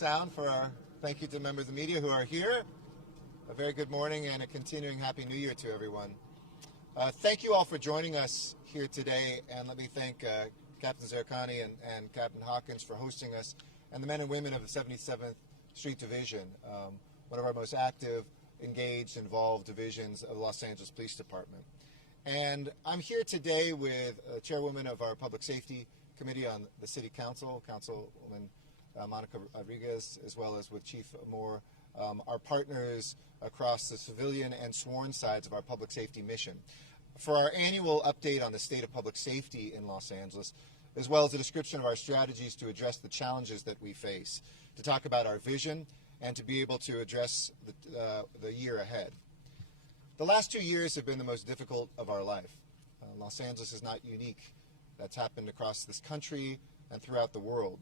sound for our thank you to members of the media who are here. A very good morning and a continuing Happy New Year to everyone. Thank you all for joining us here today, and let me thank Captain Zerkani and Captain Hawkins for hosting us, and the men and women of the 77th Street Division, one of our most active, engaged, involved divisions of the Los Angeles Police Department. And I'm here today with Chairwoman of our Public Safety Committee on the City Council, Councilwoman Monica Rodriguez, as well as with Chief Moore, our partners across the civilian and sworn sides of our public safety mission, for our annual update on the state of public safety in Los Angeles, as well as a description of our strategies to address the challenges that we face, to talk about our vision, and to be able to address the year ahead. The last 2 years have been the most difficult of our life. Los Angeles is not unique. That's happened across this country and throughout the world.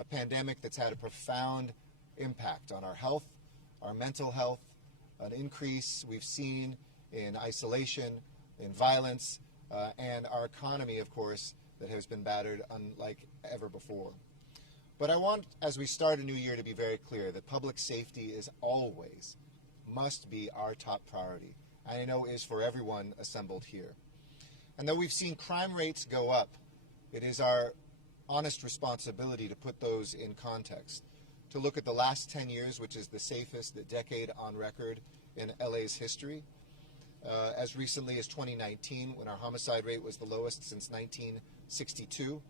A pandemic that's had a profound impact on our health, our mental health, an increase we've seen in isolation, in violence, and our economy, of course, that has been battered unlike ever before. But I want, as we start a new year, to be very clear that public safety is always, must be our top priority. And I know is for everyone assembled here. And though we've seen crime rates go up, it is our honest responsibility to put those in context, to look at the last 10 years, which is the safest decade on record in LA's history, as recently as 2019, when our homicide rate was the lowest since 1962.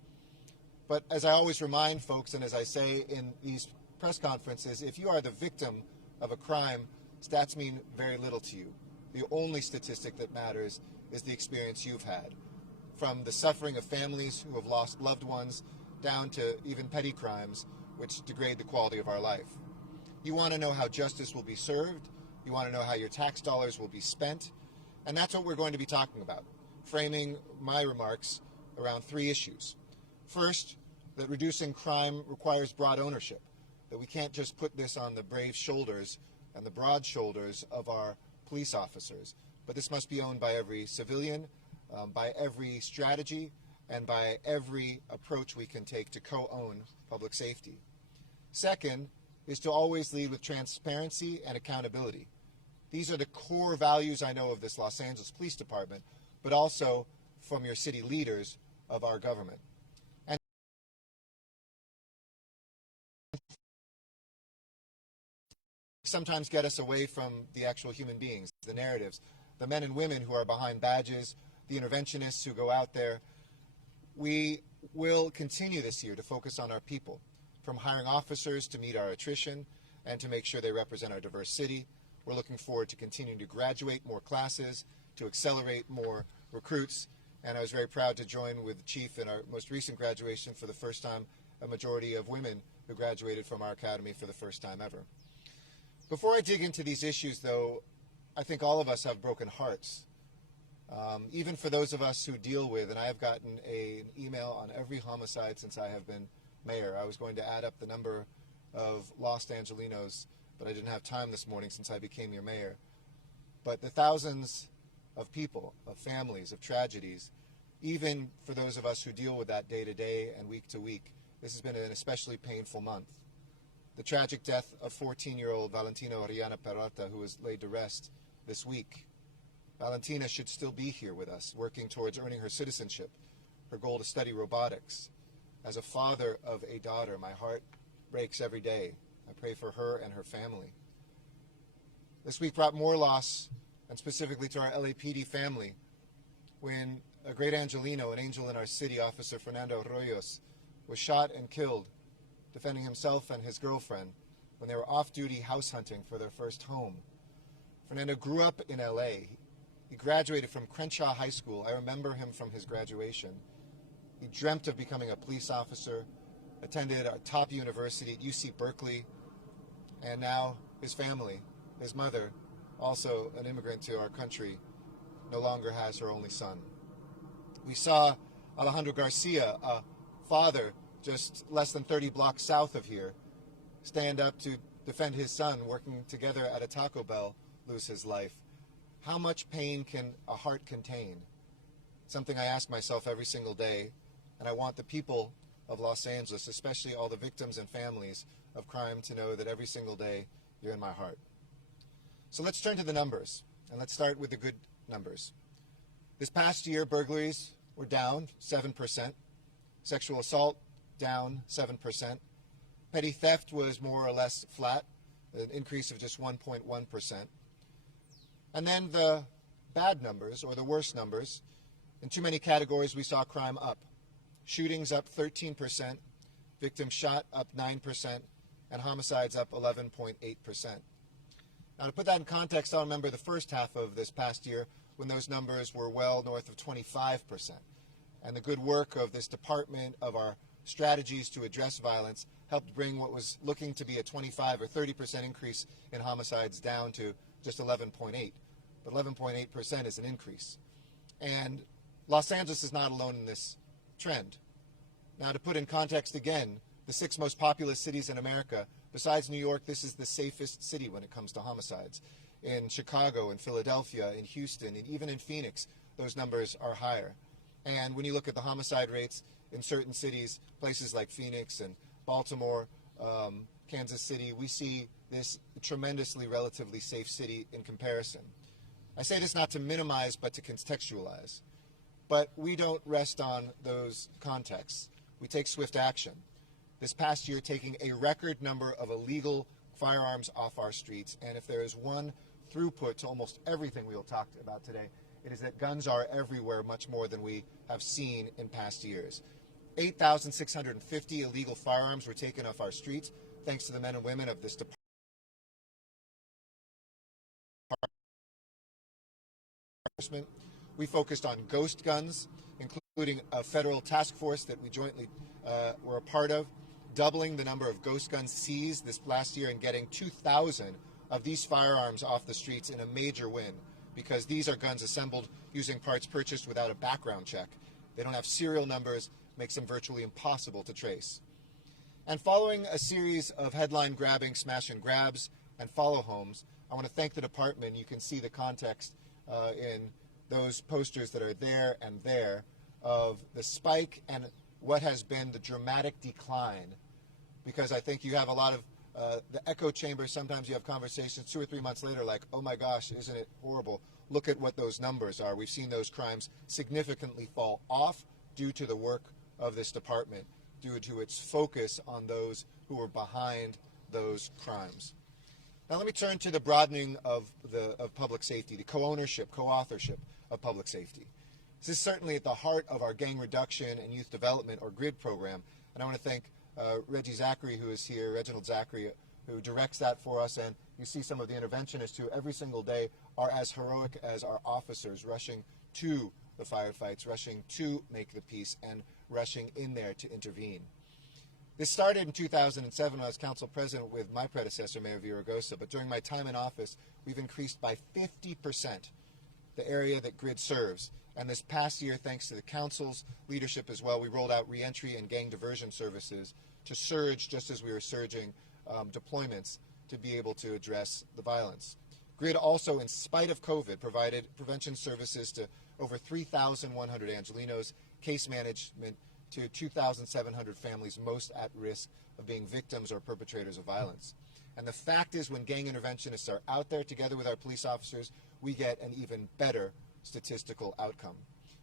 But as I always remind folks, and as I say in these press conferences, if you are the victim of a crime, stats mean very little to you. The only statistic that matters is the experience you've had, from the suffering of families who have lost loved ones down to even petty crimes which degrade the quality of our life. You want to know how justice will be served. You want to know how your tax dollars will be spent. And that's what we're going to be talking about, framing my remarks around 3 issues. First, that reducing crime requires broad ownership, that we can't just put this on the brave shoulders and the broad shoulders of our police officers, but this must be owned by every civilian, by every strategy, and by every approach we can take to co-own public safety. Second is to always lead with transparency and accountability. These are the core values I know of this Los Angeles Police Department, but also from your city leaders of our government. And sometimes get us away from the actual human beings, the narratives, the men and women who are behind badges, the interventionists who go out there. We will continue this year to focus on our people, from hiring officers to meet our attrition and to make sure they represent our diverse city. We're looking forward to continuing to graduate more classes, to accelerate more recruits, and I was very proud to join with the Chief in our most recent graduation, for the first time, a majority of women who graduated from our academy for the first time ever. Before I dig into these issues, though, I think all of us have broken hearts. Even for those of us who deal with, and I have gotten an email on every homicide since I have been mayor. I was going to add up the number of lost Angelinos, but I didn't have time this morning since I became your mayor. But the thousands of people, of families, of tragedies, even for those of us who deal with that day to day and week to week, this has been an especially painful month. The tragic death of 14-year-old Valentina Oriana Peralta, who was laid to rest this week. Valentina should still be here with us, working towards earning her citizenship, her goal to study robotics. As a father of a daughter, my heart breaks every day. I pray for her and her family. This week brought more loss, and specifically to our LAPD family, when a great Angelino, an angel in our city, Officer Fernando Arroyos, was shot and killed defending himself and his girlfriend when they were off-duty house hunting for their first home. Fernando grew up in LA. He graduated from Crenshaw High School. I remember him from his graduation. He dreamt of becoming a police officer, attended a top university at UC Berkeley, and now his family, his mother, also an immigrant to our country, no longer has her only son. We saw Alejandro Garcia, a father just less than 30 blocks south of here, stand up to defend his son, working together at a Taco Bell, lose his life. How much pain can a heart contain? Something I ask myself every single day, and I want the people of Los Angeles, especially all the victims and families of crime, to know that every single day you're in my heart. So let's turn to the numbers, and let's start with the good numbers. This past year, burglaries were down 7%, sexual assault down 7%, petty theft was more or less flat, an increase of just 1.1%. And then the bad numbers, or the worst numbers, in too many categories we saw crime up. Shootings up 13%, victims shot up 9%, and homicides up 11.8%. Now, to put that in context, I'll remember the first half of this past year when those numbers were well north of 25%. And the good work of this department, of our strategies to address violence, helped bring what was looking to be a 25 or 30% increase in homicides down to just 11.8. But 11.8% is an increase. And Los Angeles is not alone in this trend. Now, to put in context again, the 6 most populous cities in America, besides New York, this is the safest city when it comes to homicides. In Chicago, in Philadelphia, in Houston, and even in Phoenix, those numbers are higher. And when you look at the homicide rates in certain cities, places like Phoenix and Baltimore, Kansas City, we see this tremendously relatively safe city in comparison. I say this not to minimize, but to contextualize. But we don't rest on those contexts. We take swift action. This past year, taking a record number of illegal firearms off our streets. And if there is one throughput to almost everything we will talk about today, it is that guns are everywhere much more than we have seen in past years. 8,650 illegal firearms were taken off our streets, thanks to the men and women of this department. We focused on ghost guns, including a federal task force that we jointly were a part of, doubling the number of ghost guns seized this last year and getting 2,000 of these firearms off the streets in a major win, because these are guns assembled using parts purchased without a background check. They don't have serial numbers, makes them virtually impossible to trace. And following a series of headline-grabbing smash and grabs and follow homes, I want to thank the department. You can see the context in those posters that are there and there of the spike and what has been the dramatic decline, because I think you have a lot of the echo chamber. Sometimes you have conversations 2 or 3 months later like, oh my gosh, isn't it horrible? Look at what those numbers are. We've seen those crimes significantly fall off due to the work of this department, due to its focus on those who were behind those crimes. Now let me turn to the broadening of public safety, the co-ownership, co-authorship of public safety. This is certainly at the heart of our gang reduction and youth development, or GRID program, and I want to thank Reggie Zachary, who is here, Reginald Zachary, who directs that for us, and you see some of the interventionists who every single day are as heroic as our officers, rushing to the firefights, rushing to make the peace, and rushing in there to intervene. This started in 2007 when I was council president with my predecessor, Mayor Eric Garcetti, but during my time in office, we've increased by 50% the area that GRID serves. And this past year, thanks to the council's leadership as well, we rolled out reentry and gang diversion services to surge, just as we were surging deployments, to be able to address the violence. GRID also, in spite of COVID, provided prevention services to over 3,100 Angelenos, case management to 2,700 families most at risk of being victims or perpetrators of violence. And the fact is, when gang interventionists are out there together with our police officers, we get an even better statistical outcome.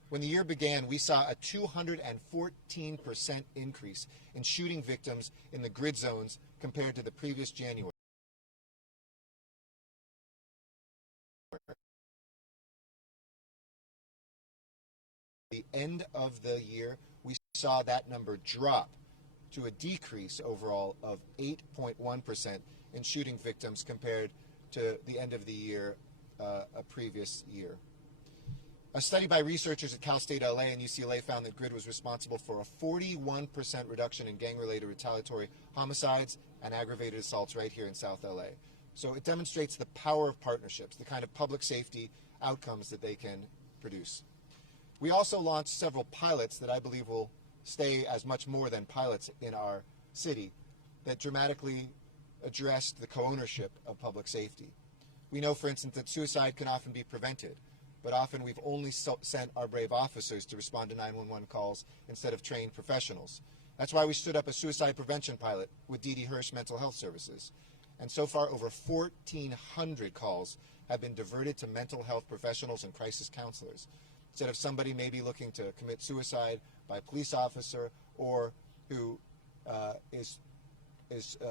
When the year began, we saw a 214% increase in shooting victims in the GRID zones compared to the previous January. At the end of the year, we saw that number drop to a decrease overall of 8.1% in shooting victims compared to the end of the year, a previous year. A study by researchers at Cal State LA and UCLA found that GRID was responsible for a 41% reduction in gang-related retaliatory homicides and aggravated assaults right here in South LA. So it demonstrates the power of partnerships, the kind of public safety outcomes that they can produce. We also launched several pilots that I believe will stay as much more than pilots in our city that dramatically addressed the co-ownership of public safety. We know, for instance, that suicide can often be prevented, but often we've only sent our brave officers to respond to 911 calls instead of trained professionals. That's why we stood up a suicide prevention pilot with D.D. Hirsch Mental Health Services. And so far, over 1,400 calls have been diverted to mental health professionals and crisis counselors, instead of somebody maybe looking to commit suicide by a police officer or who is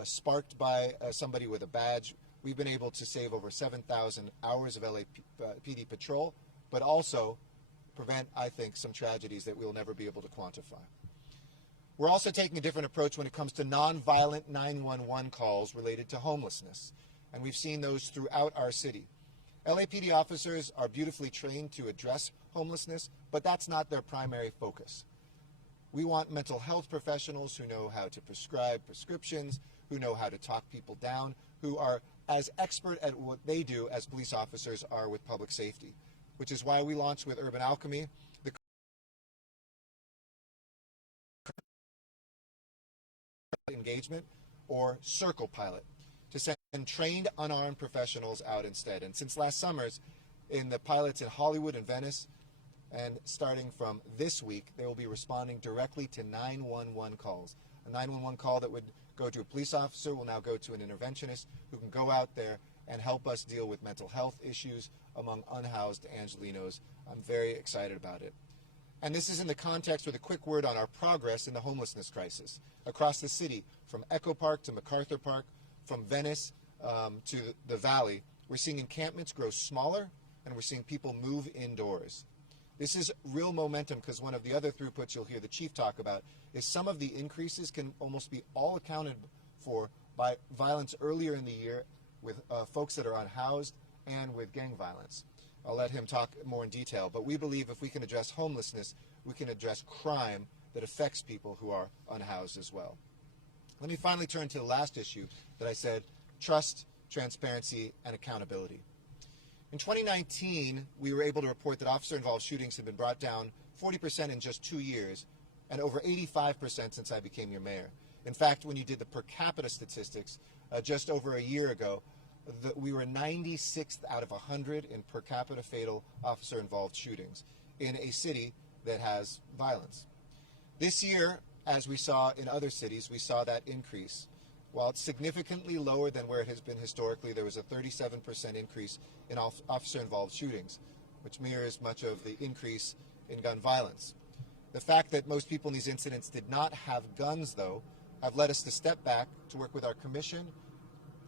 sparked by somebody with a badge. We've been able to save over 7,000 hours of LAPD patrol, but also prevent, I think, some tragedies that we'll never be able to quantify. We're also taking a different approach when it comes to nonviolent 911 calls related to homelessness, and we've seen those throughout our city. LAPD officers are beautifully trained to address homelessness, but that's not their primary focus. We want mental health professionals who know how to prescribe prescriptions, who know how to talk people down, who are as expert at what they do as police officers are with public safety, which is why we launched with Urban Alchemy the engagement, or Circle Pilot, to send trained unarmed professionals out instead. And since last summer's, in the pilots in Hollywood and Venice, and starting from this week, they will be responding directly to 911 calls. A 911 call that would go to a police officer will now go to an interventionist who can go out there and help us deal with mental health issues among unhoused Angelenos. I'm very excited about it. And this is in the context with a quick word on our progress in the homelessness crisis. Across the city, from Echo Park to MacArthur Park, from Venice to the Valley, we're seeing encampments grow smaller, and we're seeing people move indoors. This is real momentum, because one of the other throughputs you'll hear the chief talk about is some of the increases can almost be all accounted for by violence earlier in the year with folks that are unhoused and with gang violence. I'll let him talk more in detail, but we believe if we can address homelessness, we can address crime that affects people who are unhoused as well. Let me finally turn to the last issue that I said: trust, transparency, and accountability. In 2019, we were able to report that officer-involved shootings had been brought down 40% in just 2 years, and over 85% since I became your mayor. In fact, when you did the per capita statistics just over a year ago, we were 96th out of 100 in per capita fatal officer-involved shootings in a city that has violence. This year, as we saw in other cities, we saw that increase. While it's significantly lower than where it has been historically, there was a 37% increase in officer-involved shootings, which mirrors much of the increase in gun violence. The fact that most people in these incidents did not have guns, though, have led us to step back to work with our commission,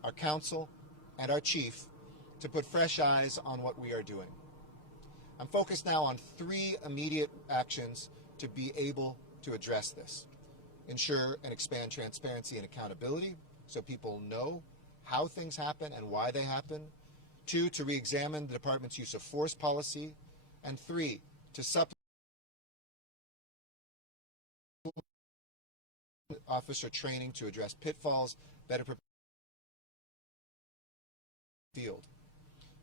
our council, and our chief to put fresh eyes on what we are doing. I'm focused now on 3 immediate actions to be able to address this. Ensure and expand transparency and accountability so people know how things happen and why they happen. 2, to re-examine the department's use of force policy. And 3, to supplement officer training to address pitfalls, better prepare the field.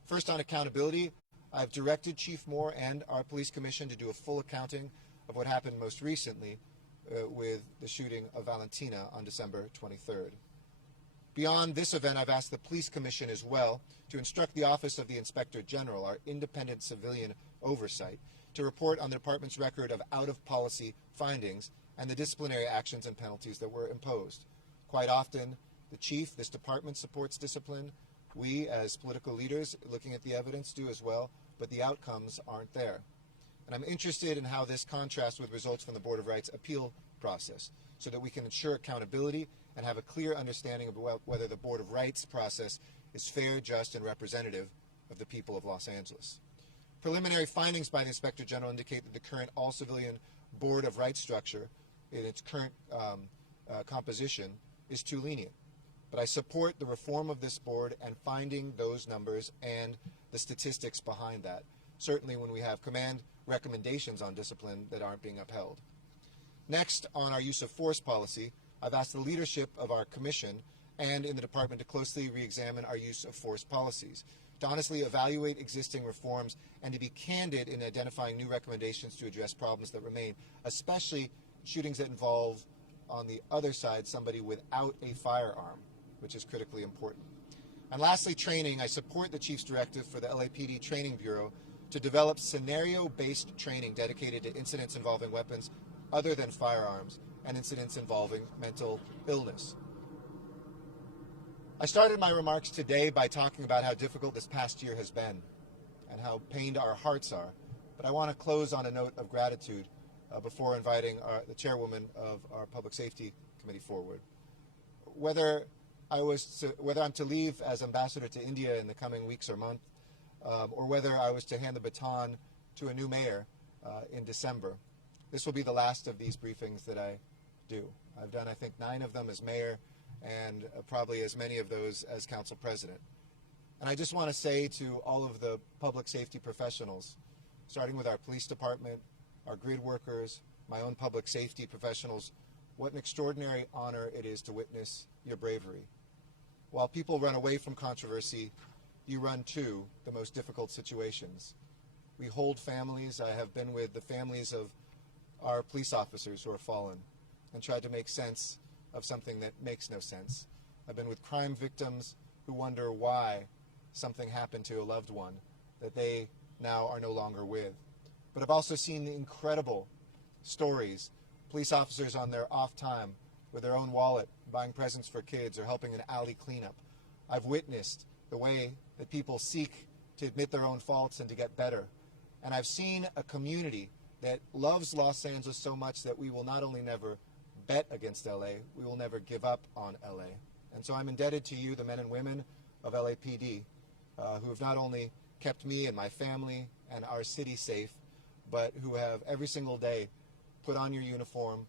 First, on accountability, I've directed Chief Moore and our police commission to do a full accounting of what happened most recently with the shooting of Valentina on December 23rd. Beyond this event, I've asked the Police Commission as well to instruct the Office of the Inspector General, our independent civilian oversight, to report on the department's record of out-of-policy findings and the disciplinary actions and penalties that were imposed. Quite often, the chief, this department supports discipline. We, as political leaders, looking at the evidence, do as well, but the outcomes aren't there. And I'm interested in how this contrasts with results from the Board of Rights appeal process, so that we can ensure accountability and have a clear understanding of whether the Board of Rights process is fair, just, and representative of the people of Los Angeles. Preliminary findings by the Inspector General indicate that the current all-civilian Board of Rights structure in its current composition is too lenient. But I support the reform of this board and finding those numbers and the statistics behind that, certainly when we have command recommendations on discipline that aren't being upheld. Next, on our use of force policy, I've asked the leadership of our commission and in the department to closely re-examine our use of force policies, to honestly evaluate existing reforms, and to be candid in identifying new recommendations to address problems that remain, especially shootings that involve, on the other side, somebody without a firearm, which is critically important. And lastly, training. I support the Chief's directive for the LAPD Training Bureau to develop scenario-based training dedicated to incidents involving weapons other than firearms, and incidents involving mental illness. I started my remarks today by talking about how difficult this past year has been and how pained our hearts are. But I want to close on a note of gratitude before inviting the chairwoman of our Public Safety Committee forward. Whether I'm to leave as ambassador to India in the coming weeks or month, or whether I was to hand the baton to a new mayor in December, this will be the last of these briefings that I do. I've done, I think, 9 of them as mayor, and probably as many of those as council president. And I just want to say to all of the public safety professionals, starting with our police department, our grid workers, my own public safety professionals, what an extraordinary honor it is to witness your bravery. While people run away from controversy, you run to the most difficult situations. We hold families. I have been with the families of our police officers who are fallen and tried to make sense of something that makes no sense. I've been with crime victims who wonder why something happened to a loved one that they now are no longer with. But I've also seen the incredible stories, police officers on their off time with their own wallet, buying presents for kids or helping an alley cleanup. I've witnessed the way that people seek to admit their own faults and to get better. And I've seen a community that loves Los Angeles so much that we will not only never bet against LA, we will never give up on LA. And so I'm indebted to you, the men and women of LAPD, who have not only kept me and my family and our city safe, but who have every single day put on your uniform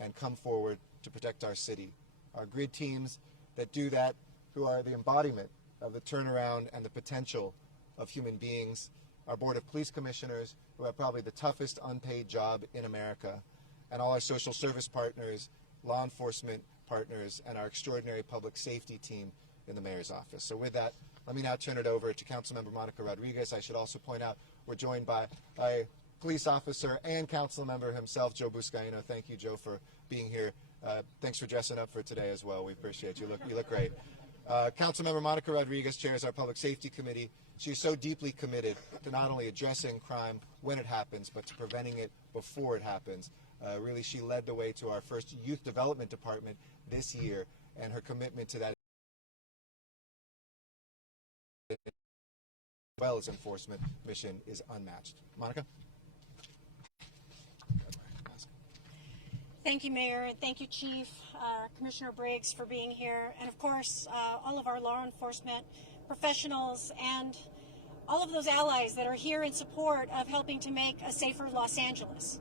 and come forward to protect our city. Our grid teams that do that, who are the embodiment of the turnaround and the potential of human beings. Our Board of Police Commissioners, who have probably the toughest unpaid job in America, and all our social service partners, law enforcement partners, and our extraordinary public safety team in the mayor's office. So with that, let me now turn it over to Councilmember Monica Rodriguez. I should also point out we're joined by a police officer and council member himself, Joe Buscaino. Thank you, Joe, for being here. Thanks for dressing up for today as well. We appreciate you. You look great. Councilmember Monica Rodriguez chairs our Public Safety Committee. She is so deeply committed to not only addressing crime when it happens, but to preventing it before it happens. Really, she led the way to our first youth development department this year, and her commitment to that as well as enforcement mission is unmatched. Monica? Thank you, Mayor. Thank you, Chief, Commissioner Briggs, for being here. And of course, all of our law enforcement professionals and all of those allies that are here in support of helping to make a safer Los Angeles.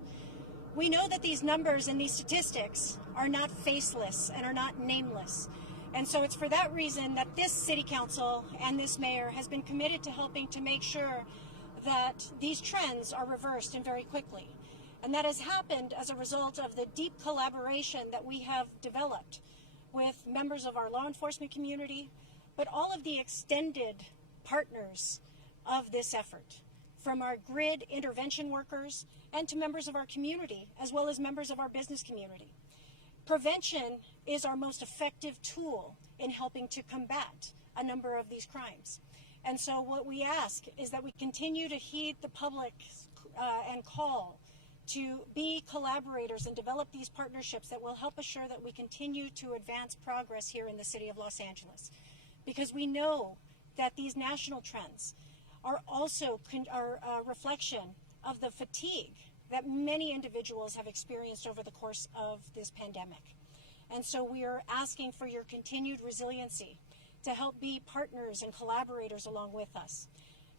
We know that these numbers and these statistics are not faceless and are not nameless. And so it's for that reason that this City Council and this Mayor has been committed to helping to make sure that these trends are reversed and very quickly. And that has happened as a result of the deep collaboration that we have developed with members of our law enforcement community, but all of the extended partners of this effort, from our grid intervention workers and to members of our community, as well as members of our business community. Prevention is our most effective tool in helping to combat a number of these crimes. And so what we ask is that we continue to heed the public and call to be collaborators and develop these partnerships that will help assure that we continue to advance progress here in the city of Los Angeles. Because we know that these national trends are also a reflection of the fatigue that many individuals have experienced over the course of this pandemic. And so we are asking for your continued resiliency to help be partners and collaborators along with us.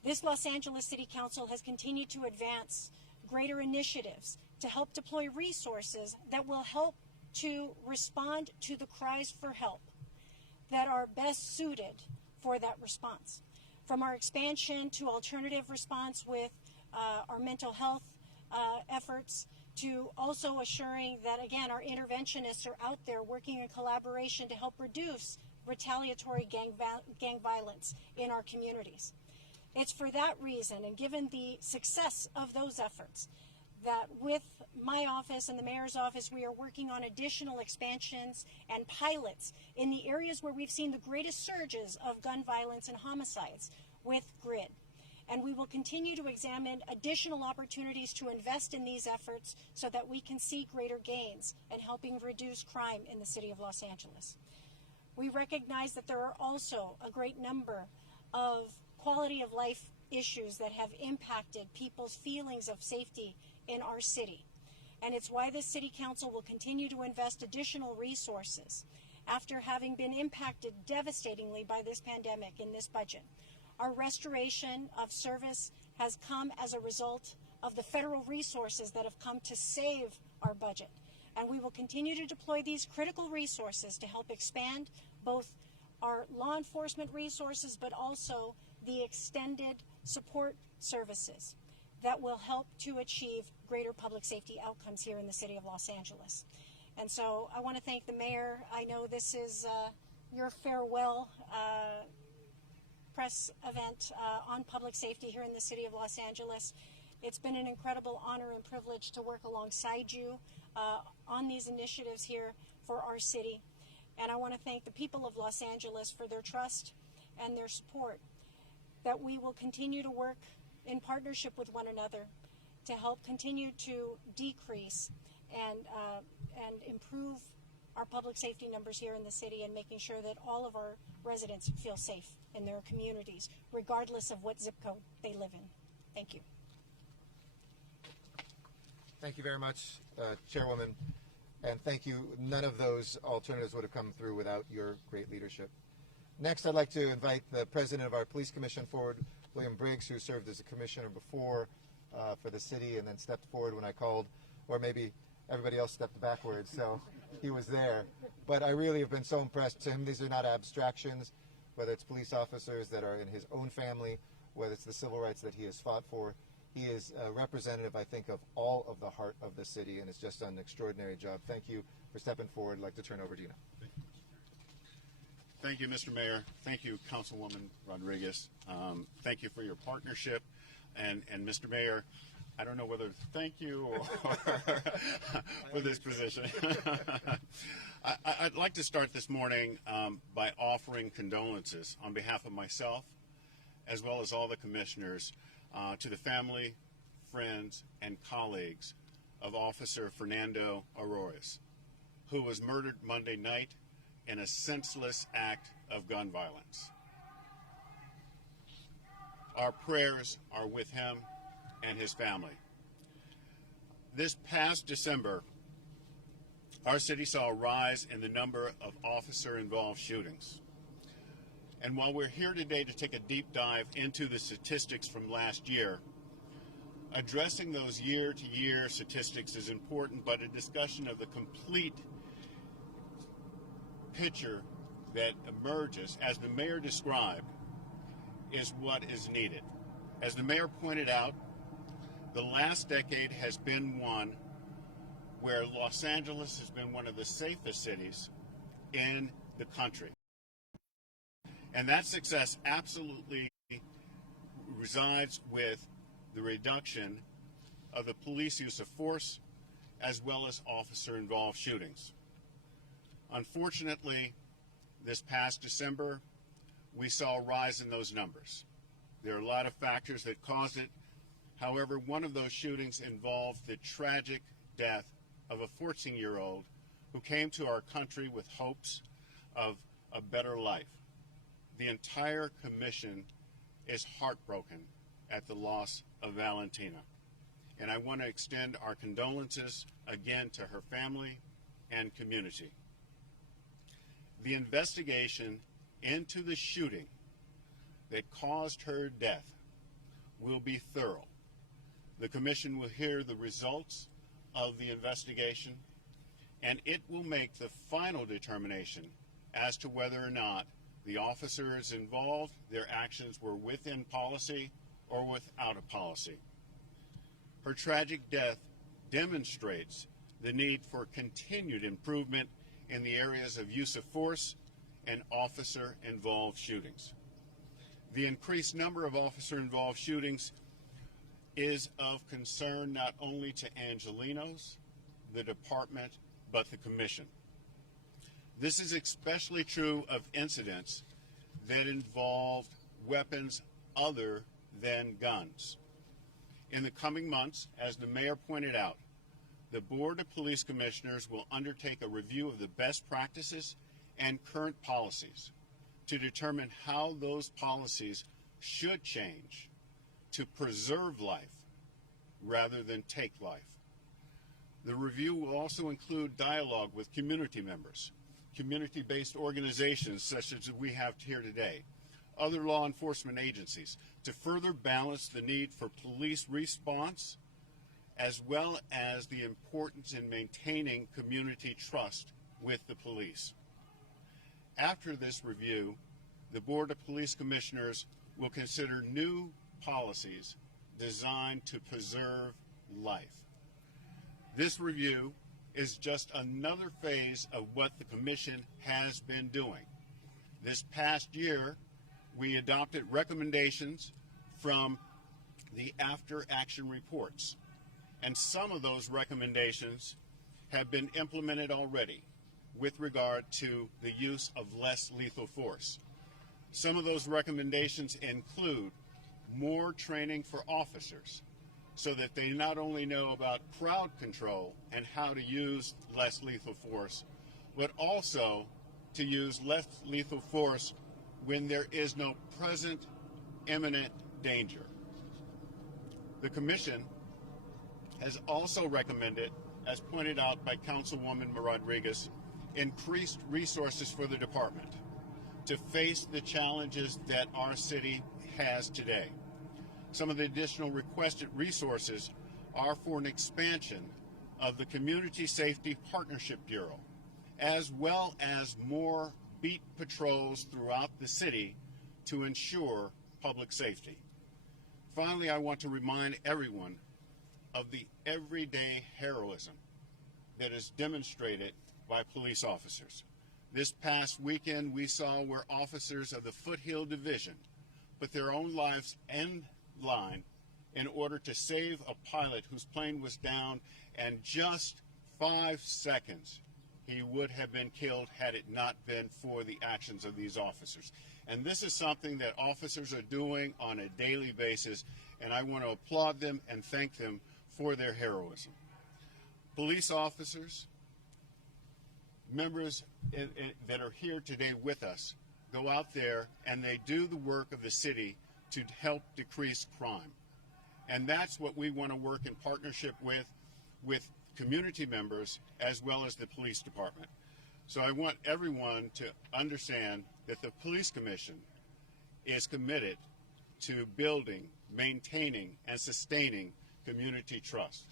This Los Angeles City Council has continued to advance greater initiatives to help deploy resources that will help to respond to the cries for help that are best suited for that response. From our expansion to alternative response with our mental health efforts, to also assuring that, again, our interventionists are out there working in collaboration to help reduce retaliatory gang violence in our communities. It's for that reason, and given the success of those efforts, that with my office and the mayor's office, we are working on additional expansions and pilots in the areas where we've seen the greatest surges of gun violence and homicides with GRID. And we will continue to examine additional opportunities to invest in these efforts so that we can see greater gains in helping reduce crime in the city of Los Angeles. We recognize that there are also a great number of quality of life issues that have impacted people's feelings of safety in our city. And it's why the City Council will continue to invest additional resources after having been impacted devastatingly by this pandemic in this budget. Our restoration of service has come as a result of the federal resources that have come to save our budget. And we will continue to deploy these critical resources to help expand both our law enforcement resources, but also the extended support services that will help to achieve greater public safety outcomes here in the city of Los Angeles. And so I want to thank the mayor. I know this is your farewell press event on public safety here in the city of Los Angeles. It's been an incredible honor and privilege to work alongside you on these initiatives here for our city. And I want to thank the people of Los Angeles for their trust and their support, that we will continue to work in partnership with one another to help continue to decrease and improve our public safety numbers here in the city, and making sure that all of our residents feel safe in their communities, regardless of what zip code they live in. Thank you. Thank you very much, Chairwoman, and thank you. None of those alternatives would have come through without your great leadership. Next, I'd like to invite the President of our Police Commission forward, William Briggs, who served as a commissioner before for the city and then stepped forward when I called, or maybe everybody else stepped backwards, so he was there. But I really have been so impressed to him. These are not abstractions, whether it's police officers that are in his own family, whether it's the civil rights that he has fought for. He is a representative, I think, of all of the heart of the city, and has just done an extraordinary job. Thank you for stepping forward. I'd like to turn over to you now. Thank you, Mr. Mayor. Thank you, Councilwoman Rodriguez. Thank you for your partnership. And Mr. Mayor, I don't know whether to thank you or for this position. I'd like to start this morning by offering condolences on behalf of myself, as well as all the commissioners, to the family, friends, and colleagues of Officer Fernando Arroyas, who was murdered Monday night in a senseless act of gun violence. Our prayers are with him and his family. This past December, our city saw a rise in the number of officer-involved shootings. And while we're here today to take a deep dive into the statistics from last year, addressing those year-to-year statistics is important, but a discussion of the complete picture that emerges, as the mayor described, is what is needed. As the mayor pointed out, the last decade has been one where Los Angeles has been one of the safest cities in the country. And that success absolutely resides with the reduction of the police use of force, as well as officer-involved shootings. Unfortunately, this past December, we saw a rise in those numbers. There are a lot of factors that caused it. However, one of those shootings involved the tragic death of a 14-year-old who came to our country with hopes of a better life. The entire commission is heartbroken at the loss of Valentina. And I want to extend our condolences again to her family and community. The investigation into the shooting that caused her death will be thorough. The commission will hear the results of the investigation, and it will make the final determination as to whether or not the officers involved, their actions were within policy or without a policy. Her tragic death demonstrates the need for continued improvement in the areas of use of force and officer-involved shootings. The increased number of officer-involved shootings is of concern not only to Angelenos, the department, but the commission. This is especially true of incidents that involved weapons other than guns. In the coming months, as the mayor pointed out, the Board of Police Commissioners will undertake a review of the best practices and current policies to determine how those policies should change to preserve life rather than take life. The review will also include dialogue with community members, community-based organizations such as we have here today, other law enforcement agencies, to further balance the need for police response as well as the importance in maintaining community trust with the police. After this review, the Board of Police Commissioners will consider new policies designed to preserve life. This review is just another phase of what the Commission has been doing. This past year, we adopted recommendations from the after-action reports, and some of those recommendations have been implemented already with regard to the use of less lethal force. Some of those recommendations include more training for officers so that they not only know about crowd control and how to use less lethal force, but also to use less lethal force when there is no present imminent danger. The Commission has also recommended, as pointed out by Councilwoman Rodriguez, increased resources for the department to face the challenges that our city has today. Some of the additional requested resources are for an expansion of the Community Safety Partnership Bureau, as well as more beat patrols throughout the city to ensure public safety. Finally, I want to remind everyone of the everyday heroism that is demonstrated by police officers. This past weekend, we saw where officers of the Foothill Division put their own lives in line in order to save a pilot whose plane was down, and just 5 seconds he would have been killed had it not been for the actions of these officers. And this is something that officers are doing on a daily basis, and I want to applaud them and thank them for their heroism. Police officers, members that are here today with us, go out there and they do the work of the city to help decrease crime. And that's what we want to work in partnership with community members as well as the police department. So I want everyone to understand that the Police Commission is committed to building, maintaining, and sustaining community trust.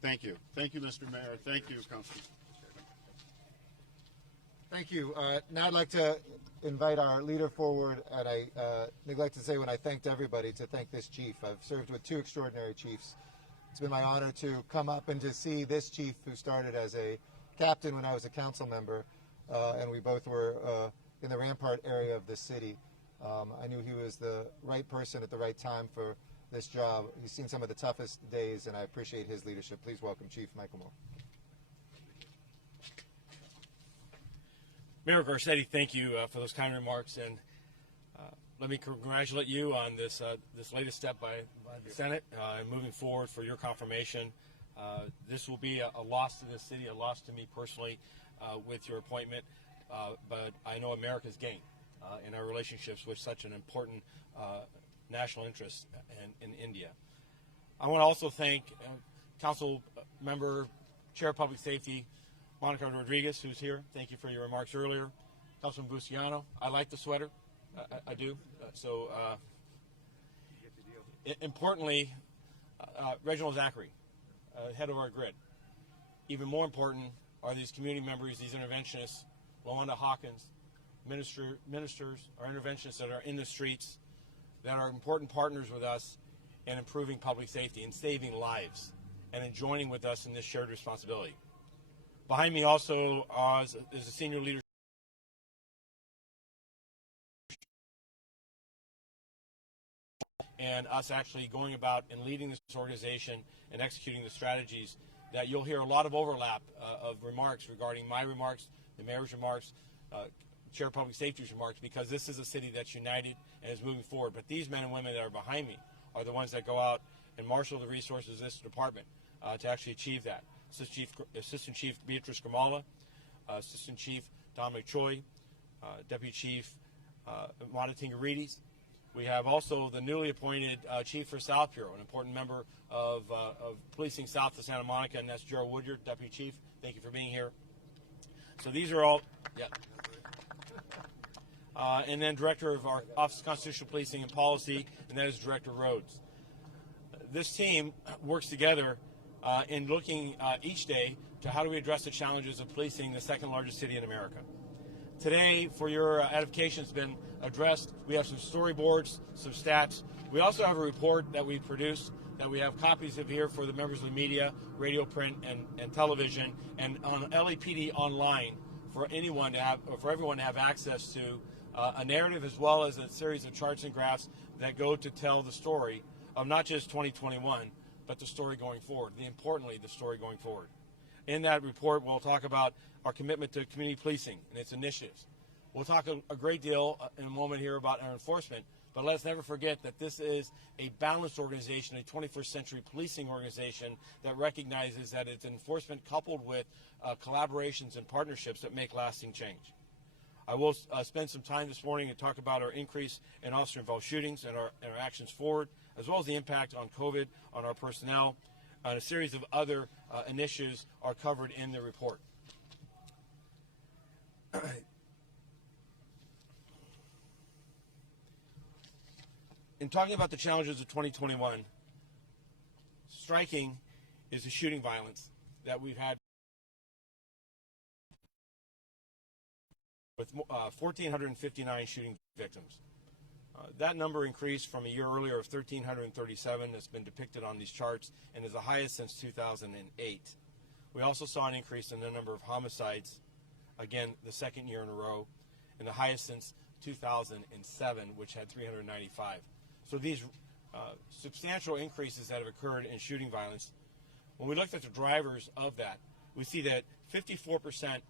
Thank you. Thank you, Mr. Mayor. Thank you, Councilman. Thank you. Now I'd like to invite our leader forward, and I neglected to say when I thanked everybody to thank this chief. I've served with 2 extraordinary chiefs. It's been my honor to come up and to see this chief who started as a captain when I was a council member, and we both were in the Rampart area of the city. I knew he was the right person at the right time for this job. He's seen some of the toughest days, and I appreciate his leadership. Please welcome Chief Michael Moore. Mayor Garcetti, thank you for those kind remarks, and let me congratulate you on this latest step by the Senate and moving forward for your confirmation. This will be a loss to this city, a loss to me personally with your appointment, but I know America's gain in our relationships with such an important national interest in India. I want to also thank Council Member, Chair of Public Safety, Monica Rodriguez, who's here. Thank you for your remarks earlier. Councilman Buciano, I like the sweater. I do. Importantly, Reginald Zachary, head of our grid. Even more important are these community members, these interventionists, Lawanda Hawkins, ministers, our interventionists that are in the streets, that are important partners with us in improving public safety and saving lives and in joining with us in this shared responsibility. Behind me also is a senior leadership and us actually going about and leading this organization and executing the strategies that you'll hear a lot of overlap of remarks regarding my remarks, the mayor's remarks, Chair of Public Safety's remarks, because this is a city that's united and is moving forward. But these men and women that are behind me are the ones that go out and marshal the resources of this department to actually achieve that. Assistant Chief Beatrice Gramala, Assistant Chief Dominic Choi, Deputy Chief Mata Tingarides. We have also the newly appointed Chief for South Bureau, an important member of policing south of Santa Monica, and that's Gerald Woodyard, Deputy Chief. Thank you for being here. So these are all, yeah. And then Director of our Office of Constitutional Policing and Policy, and that is Director Rhodes. This team works together in looking each day to how do we address the challenges of policing the second largest city in America. Today, for your edification, has been addressed. We have some storyboards, some stats. We also have a report that we produced that we have copies of here for the members of the media, radio, print, and television, and on LAPD online for anyone to have, or for everyone to have access to a narrative as well as a series of charts and graphs that go to tell the story of not just 2021, but the story going forward. Importantly, the story going forward. In that report, we'll talk about our commitment to community policing and its initiatives. We'll talk a great deal in a moment here about our enforcement, but let's never forget that this is a balanced organization, a 21st century policing organization that recognizes that it's enforcement coupled with collaborations and partnerships that make lasting change. I will spend some time this morning to talk about our increase in officer-involved shootings and our actions forward, as well as the impact on COVID on our personnel, and a series of other initiatives are covered in the report. In talking about the challenges of 2021, striking is the shooting violence that we've had with 1,459 shooting victims. That number increased from a year earlier of 1,337 that's been depicted on these charts and is the highest since 2008. We also saw an increase in the number of homicides, again, the second year in a row, and the highest since 2007, which had 395. So these substantial increases that have occurred in shooting violence, when we looked at the drivers of that, we see that 54%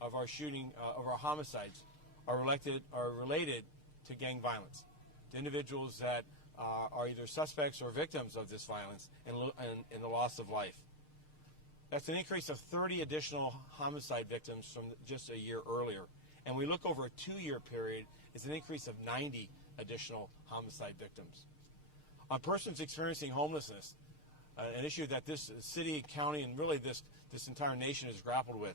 of our of our homicides are related to gang violence, to individuals that are either suspects or victims of this violence and the loss of life. That's an increase of 30 additional homicide victims from just a year earlier. And we look over a 2-year period, it's an increase of 90 additional homicide victims. On persons experiencing homelessness, an issue that this city, county, and really this entire nation has grappled with.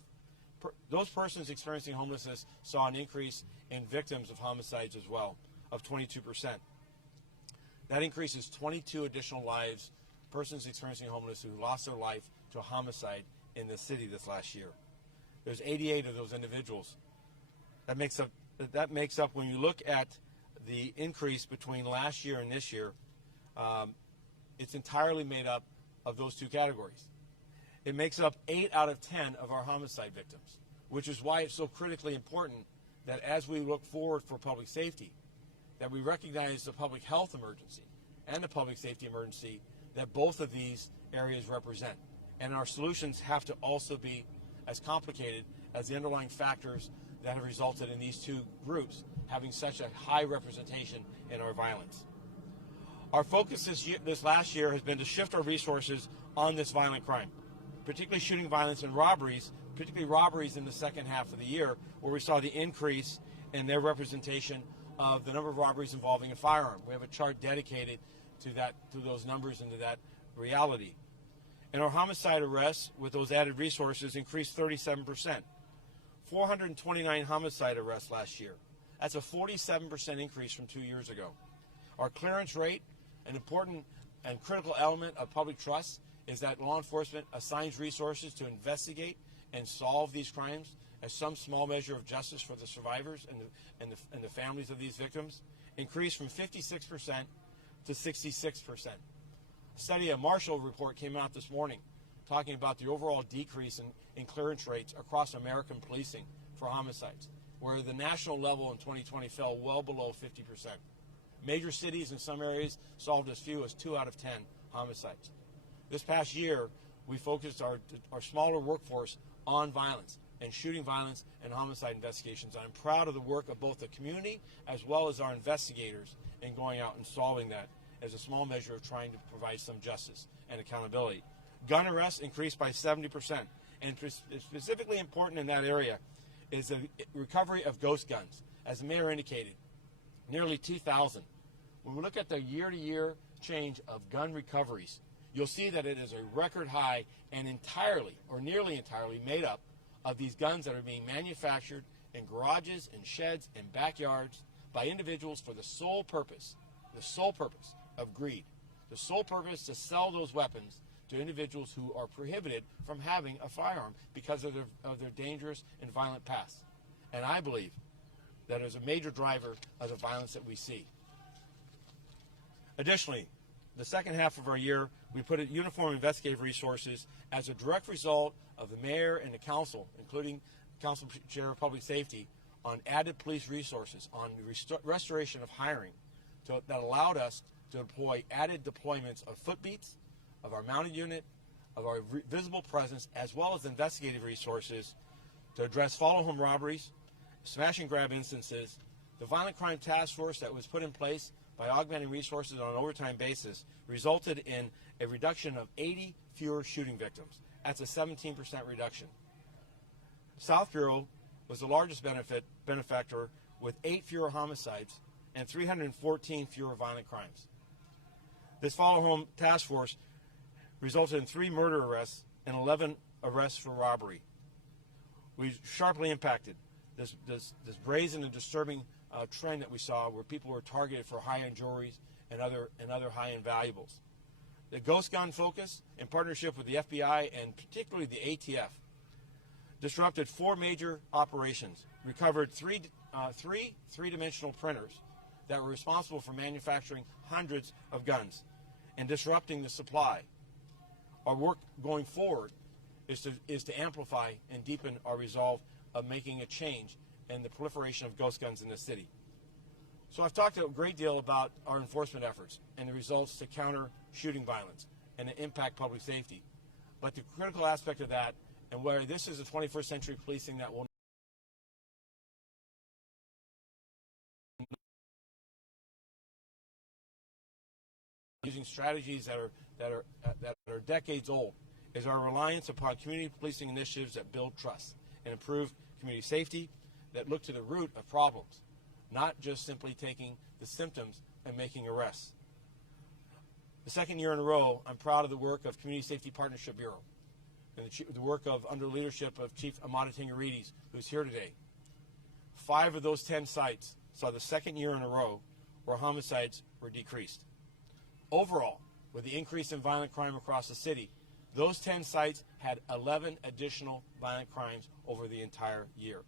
Those persons experiencing homelessness saw an increase in victims of homicides as well, of 22%. That increase is 22 additional lives, persons experiencing homelessness who lost their life to a homicide in the city this last year. There's 88 of those individuals. That makes up when you look at the increase between last year and this year, it's entirely made up of those two categories. It makes up 8 out of 10 of our homicide victims, which is why it's so critically important that as we look forward for public safety, that we recognize the public health emergency and the public safety emergency that both of these areas represent. And our solutions have to also be as complicated as the underlying factors that have resulted in these two groups having such a high representation in our violence. Our focus this last year has been to shift our resources on this violent crime, particularly shooting violence and robberies, particularly robberies in the second half of the year, where we saw the increase in their representation of the number of robberies involving a firearm. We have a chart dedicated to those numbers and to that reality. And our homicide arrests with those added resources increased 37%. 429 homicide arrests last year. That's a 47% increase from 2 years ago. Our clearance rate, an important and critical element of public trust, is that law enforcement assigns resources to investigate and solve these crimes as some small measure of justice for the survivors and the families of these victims, increased from 56% to 66%. A study, a Marshall report came out this morning talking about the overall decrease in clearance rates across American policing for homicides, where the national level in 2020 fell well below 50%. Major cities in some areas solved as few as 2 out of 10 homicides. This past year, we focused our smaller workforce on violence and shooting violence and homicide investigations. I'm proud of the work of both the community as well as our investigators in going out and solving that as a small measure of trying to provide some justice and accountability. Gun arrests increased by 70%. And specifically important in that area is the recovery of ghost guns. As the mayor indicated, nearly 2,000. When we look at the year-to-year change of gun recoveries, you'll see that it is a record high and entirely or nearly entirely made up of these guns that are being manufactured in garages and sheds and backyards by individuals for the sole purpose of greed, the sole purpose to sell those weapons to individuals who are prohibited from having a firearm because of their dangerous and violent past. And I believe that is a major driver of the violence that we see. Additionally, the second half of our year, we put uniform investigative resources as a direct result of the mayor and the council, including Council Chair of Public Safety, on added police resources, on restoration of hiring that allowed us to deploy added deployments of footbeats, of our mounted unit, of our visible presence, as well as investigative resources to address follow-home robberies, smash and grab instances. The violent crime task force that was put in place by augmenting resources on an overtime basis resulted in a reduction of 80 fewer shooting victims. That's a 17% reduction. South Bureau was the largest benefactor with 8 fewer homicides and 314 fewer violent crimes. This follow-home task force resulted in 3 murder arrests and 11 arrests for robbery. We sharply impacted this brazen and disturbing trend that we saw where people were targeted for high-end jewelry and other high-end valuables. The ghost gun focus, in partnership with the FBI and particularly the ATF, disrupted 4 major operations, recovered three three-dimensional printers that were responsible for manufacturing hundreds of guns and disrupting the supply. Our work going forward is to amplify and deepen our resolve of making a change in the proliferation of ghost guns in the city. So I've talked a great deal about our enforcement efforts and the results to counter shooting violence and to impact public safety. But the critical aspect of that, and where this is a 21st century policing that will using strategies that are decades old, is our reliance upon community policing initiatives that build trust and improve community safety, that look to the root of problems, not just simply taking the symptoms and making arrests. The second year in a row, I'm proud of the work of Community Safety Partnership Bureau and the work of under leadership of Chief Amata Tingarides, who's here today. 5 of those 10 sites saw the second year in a row where homicides were decreased. Overall, with the increase in violent crime across the city, those 10 sites had 11 additional violent crimes over the entire year.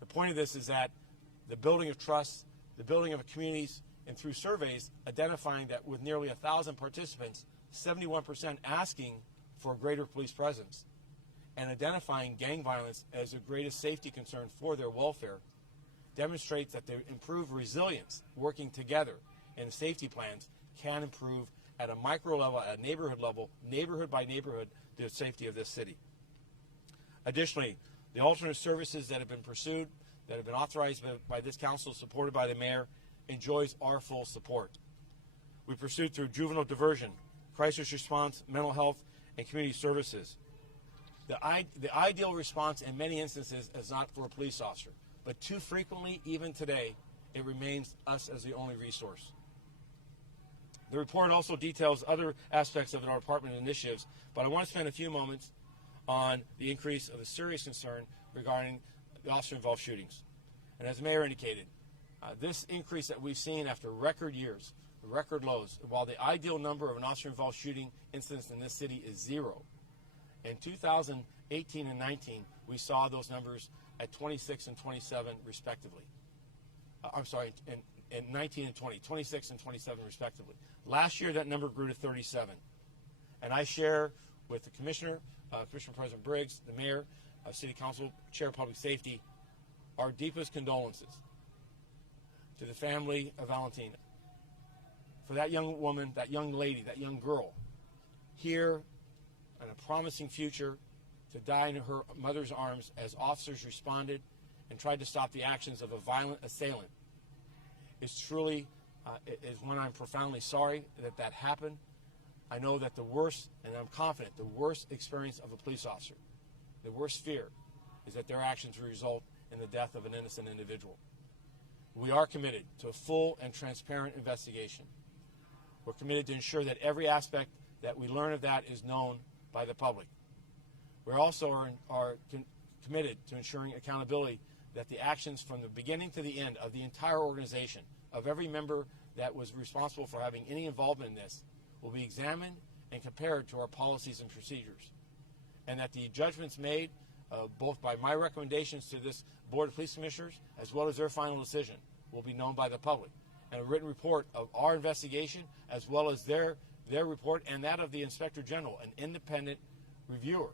The point of this is that the building of trust, the building of communities, and through surveys identifying that with nearly 1,000 participants, 71% asking for a greater police presence, and identifying gang violence as the greatest safety concern for their welfare, demonstrates that the improved resilience working together and safety plans can improve at a micro level, at a neighborhood level, neighborhood by neighborhood, the safety of this city. Additionally, the alternate services that have been pursued, that have been authorized by this council, supported by the mayor, enjoys our full support. We pursued through juvenile diversion, crisis response, mental health, and community services. The ideal response in many instances is not for a police officer, but too frequently, even today, it remains us as the only resource. The report also details other aspects of our department initiatives, but I want to spend a few moments on the increase of a serious concern regarding the officer-involved shootings. And as the mayor indicated, this increase that we've seen after record years, record lows, while the ideal number of an officer-involved shooting incidents in this city is 0, in 2018 and 19, we saw those numbers at 26 and 27 respectively. In 19 and 20, 26 and 27 respectively. Last year, that number grew to 37. And I share with the Commissioner, Commissioner President Briggs, the Mayor, City Council, Chair of Public Safety, our deepest condolences to the family of Valentina. For that young woman, that young lady, that young girl, here in a promising future, to die in her mother's arms as officers responded and tried to stop the actions of a violent assailant, is truly is one I'm profoundly sorry that happened. I know that the worst, and I'm confident, the worst experience of a police officer, the worst fear, is that their actions will result in the death of an innocent individual. We are committed to a full and transparent investigation. We're committed to ensure that every aspect that we learn of that is known by the public. We also are committed to ensuring accountability, that the actions from the beginning to the end of the entire organization, of every member that was responsible for having any involvement in this, will be examined and compared to our policies and procedures. And that the judgments made, both by my recommendations to this Board of Police Commissioners, as well as their final decision, will be known by the public. And a written report of our investigation, as well as their report and that of the Inspector General, an independent reviewer,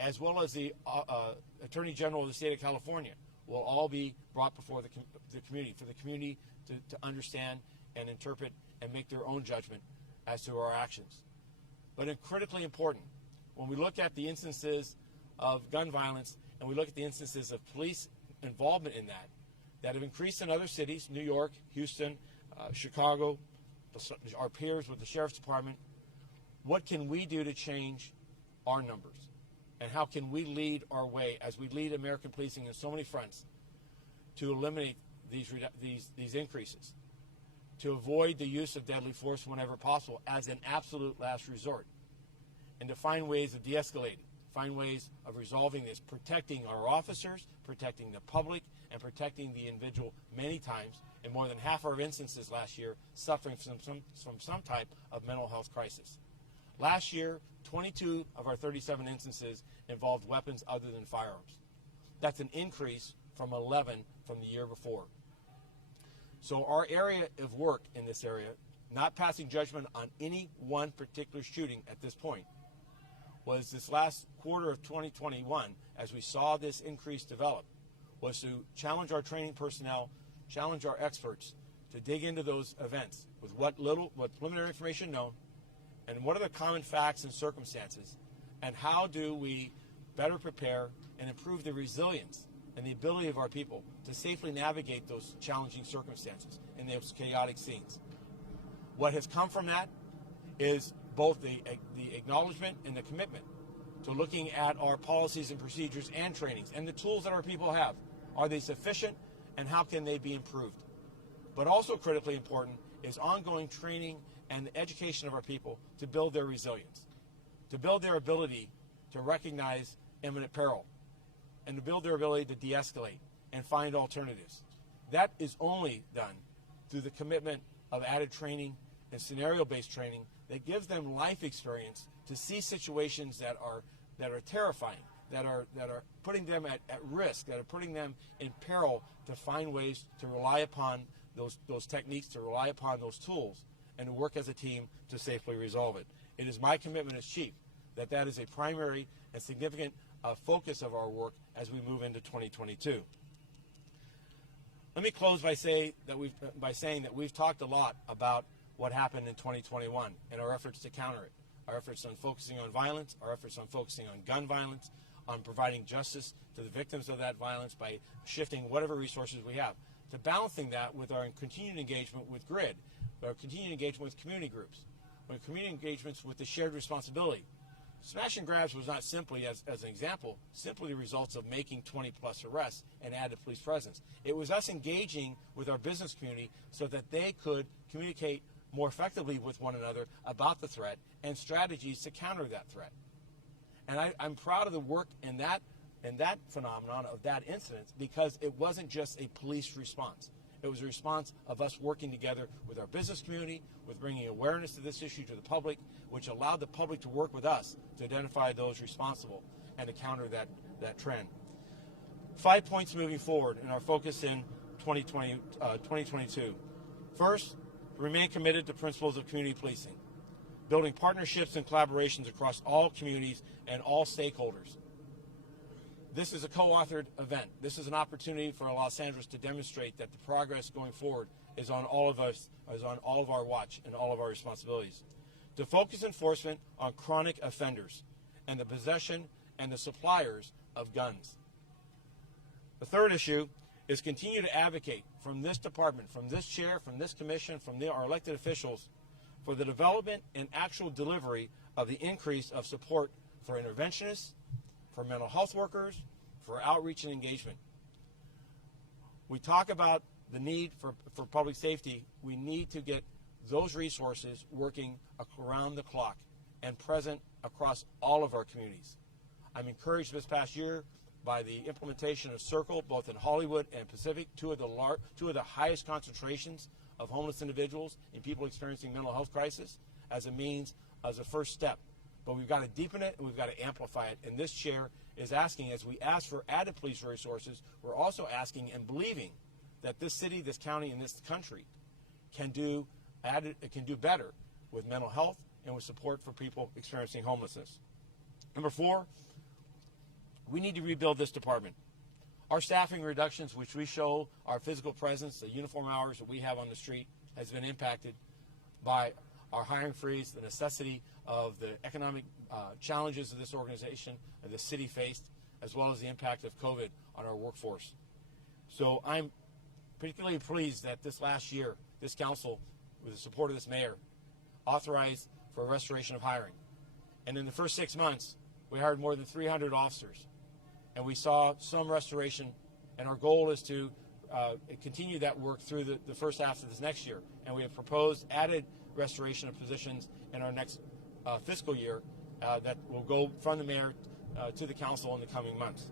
as well as the Attorney General of the State of California, will all be brought before the community, for the community to understand and interpret and make their own judgment as to our actions. But critically important, when we look at the instances of gun violence and we look at the instances of police involvement in that have increased in other cities, New York, Houston, Chicago, our peers with the Sheriff's Department, what can we do to change our numbers? And how can we lead our way as we lead American policing in so many fronts to eliminate these increases, to avoid the use of deadly force whenever possible as an absolute last resort, and to find ways of de-escalating, find ways of resolving this, protecting our officers, protecting the public, and protecting the individual many times, in more than half our instances last year, suffering from some type of mental health crisis. Last year, 22 of our 37 instances involved weapons other than firearms. That's an increase from 11 from the year before. So our area of work in this area, not passing judgment on any one particular shooting at this point, was this last quarter of 2021, as we saw this increase develop, was to challenge our training personnel, challenge our experts to dig into those events with what preliminary information known, and what are the common facts and circumstances, and how do we better prepare and improve the resilience and the ability of our people to safely navigate those challenging circumstances in those chaotic scenes. What has come from that is both the acknowledgement and the commitment to looking at our policies and procedures and trainings and the tools that our people have. Are they sufficient, and how can they be improved? But also critically important is ongoing training and the education of our people to build their resilience, to build their ability to recognize imminent peril, and to build their ability to de-escalate and find alternatives. That is only done through the commitment of added training and scenario-based training that gives them life experience to see situations that are terrifying, that are putting them at risk, that are putting them in peril, to find ways to rely upon those techniques, to rely upon those tools, and to work as a team to safely resolve it. It is my commitment as chief that is a primary and significant focus of our work as we move into 2022. Let me close by saying that we've talked a lot about what happened in 2021 and our efforts to counter it, our efforts on focusing on violence, our efforts on focusing on gun violence, on providing justice to the victims of that violence by shifting whatever resources we have, to balancing that with our continued engagement with GRID, our continued engagement with community groups, with community engagements with the shared responsibility. Smash and grabs was not simply, as an example, simply the results of making 20-plus arrests and added police presence. It was us engaging with our business community so that they could communicate more effectively with one another about the threat and strategies to counter that threat. And I'm proud of the work in that phenomenon of that incident, because it wasn't just a police response. It was a response of us working together with our business community, with bringing awareness to this issue to the public, which allowed the public to work with us to identify those responsible and to counter that trend. 5 points moving forward in our focus in 2022. First, remain committed to principles of community policing, building partnerships and collaborations across all communities and all stakeholders. This is a co-authored event. This is an opportunity for Los Angeles to demonstrate that the progress going forward is on all of us, is on all of our watch and all of our responsibilities. To focus enforcement on chronic offenders and the possession and the suppliers of guns. The third issue is continue to advocate from this department, from this chair, from this commission, from our elected officials, for the development and actual delivery of the increase of support for interventionists, for mental health workers, for outreach and engagement. We talk about the need for public safety. We need to get those resources working around the clock and present across all of our communities. I'm encouraged this past year by the implementation of Circle, both in Hollywood and Pacific, two of the highest concentrations of homeless individuals and people experiencing mental health crisis, as a first step. But we've got to deepen it and we've got to amplify it. And this chair is asking, as we ask for added police resources, we're also asking and believing that this city, this county, and this country can do better with mental health and with support for people experiencing homelessness. Number 4, we need to rebuild this department. Our staffing reductions, which we show our physical presence, the uniform hours that we have on the street, has been impacted by our hiring freeze, the necessity of the economic challenges of this organization and the city faced, as well as the impact of COVID on our workforce. So I'm particularly pleased that this last year, this council, with the support of this mayor, authorized for a restoration of hiring. And in the first 6 months, we hired more than 300 officers. And we saw some restoration, and our goal is to continue that work through the first half of this next year. And we have proposed added restoration of positions in our next fiscal year that will go from the mayor to the council in the coming months.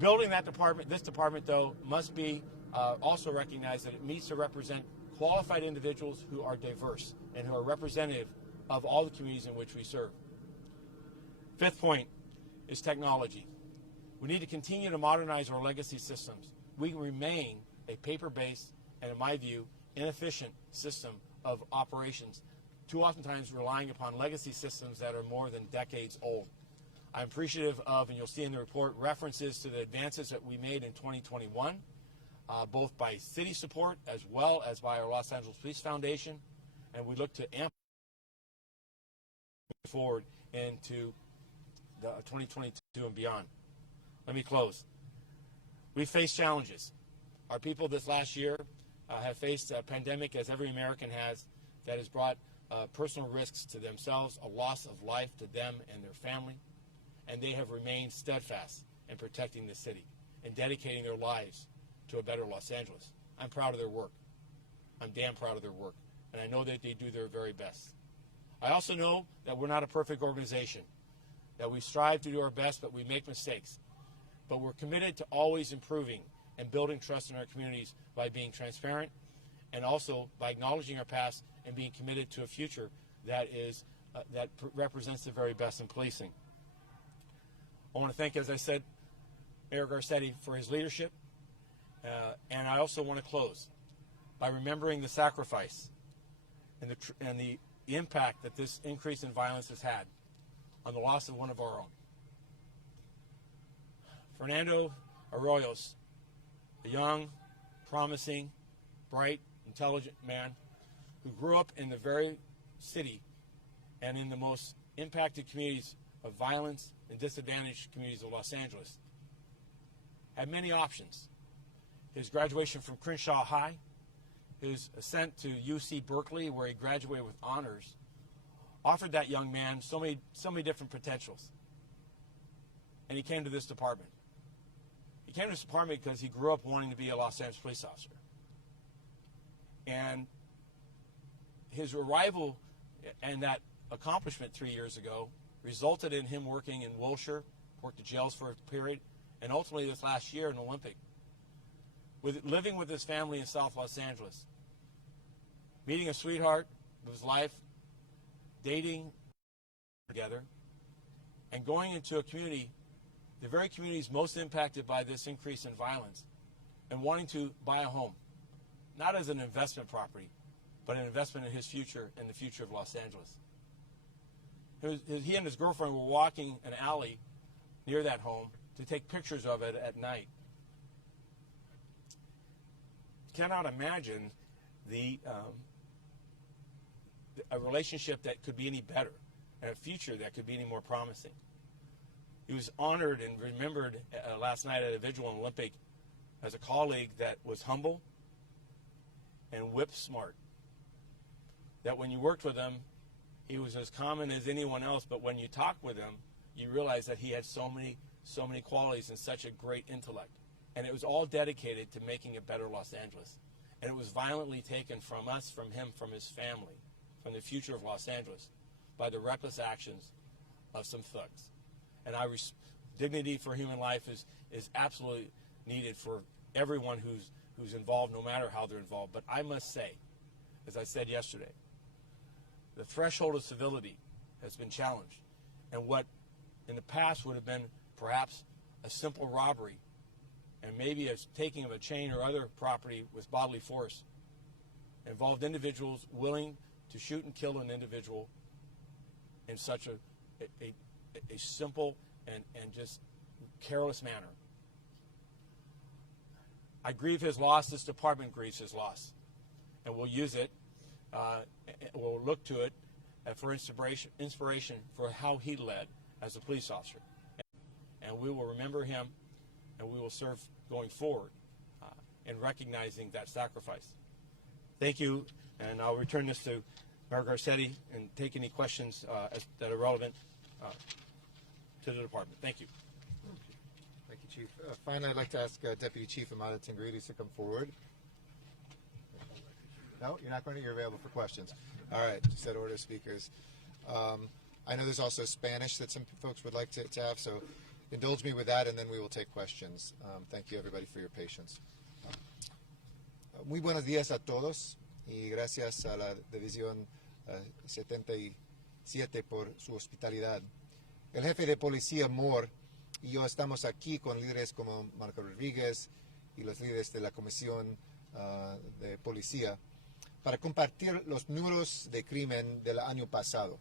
Building that department, this department, though, must be also recognize that it needs to represent qualified individuals who are diverse and who are representative of all the communities in which we serve. 5th point is technology. We need to continue to modernize our legacy systems. We remain a paper-based and, in my view, inefficient system of operations, too oftentimes relying upon legacy systems that are more than decades old. I'm appreciative of, and you'll see in the report, references to the advances that we made in 2021, both by city support as well as by our Los Angeles Police Foundation, and we look to amplify forward into the 2022 and beyond. Let me close. We've faced challenges. Our people this last year have faced a pandemic, as every American has, that has brought personal risks to themselves, a loss of life to them and their family, and they have remained steadfast in protecting the city and dedicating their lives to a better Los Angeles. I'm proud of their work. I'm damn proud of their work, and I know that they do their very best. I also know that we're not a perfect organization, that we strive to do our best, but we make mistakes. But we're committed to always improving and building trust in our communities by being transparent and also by acknowledging our past and being committed to a future that represents the very best in policing. I want to thank, as I said, Mayor Garcetti for his leadership, and I also want to close by remembering the sacrifice and the impact that this increase in violence has had on the loss of one of our own. Fernando Arroyos, a young, promising, bright, intelligent man who grew up in the very city and in the most impacted communities of violence and disadvantaged communities of Los Angeles, had many options. His graduation from Crenshaw High, his ascent to UC Berkeley, where he graduated with honors, offered that young man so many different potentials. And he came to this department. He came to this department because he grew up wanting to be a Los Angeles police officer. And his arrival and that accomplishment 3 years ago resulted in him working in Wilshire, worked at jails for a period, and ultimately this last year in Olympic, living with his family in South Los Angeles, meeting a sweetheart of his life, dating together, and going into a community, the very communities most impacted by this increase in violence, and wanting to buy a home, not as an investment property, but an investment in his future and the future of Los Angeles. He and his girlfriend were walking an alley near that home to take pictures of it at night. Cannot imagine a relationship that could be any better and a future that could be any more promising. He was honored and remembered last night at a vigil in Olympic as a colleague that was humble and whip smart. That when you worked with him, he was as common as anyone else, but when you talked with him, you realize that he had so many qualities and such a great intellect. And it was all dedicated to making a better Los Angeles. And it was violently taken from us, from him, from his family, from the future of Los Angeles, by the reckless actions of some thugs. And dignity for human life is absolutely needed for everyone who's involved, no matter how they're involved. But I must say, as I said yesterday, the threshold of civility has been challenged. And what in the past would have been perhaps a simple robbery and maybe a taking of a chain or other property with bodily force involved individuals willing to shoot and kill an individual in such a simple and just careless manner. I grieve his loss. This department grieves his loss. And we'll use it, we'll look to it for inspiration for how he led as a police officer. And we will remember him, and we will serve going forward in recognizing that sacrifice. Thank you, and I'll return this to Mayor Garcetti and take any questions that are relevant to the department. Thank you. Thank you, Chief. Finally, I'd like to ask Deputy Chief Amada Tingrides to come forward. No, you're not going to. You're available for questions. All right, just that order, speakers. I know there's also Spanish that some folks would like to have, so indulge me with that, and then we will take questions. Thank you, everybody, for your patience. Muy buenos días a todos, y gracias a la División 77 por su hospitalidad. El jefe de policía Moore y yo estamos aquí con líderes como Marco Rodríguez y los líderes de la Comisión de Policía para compartir los números de crimen del año pasado.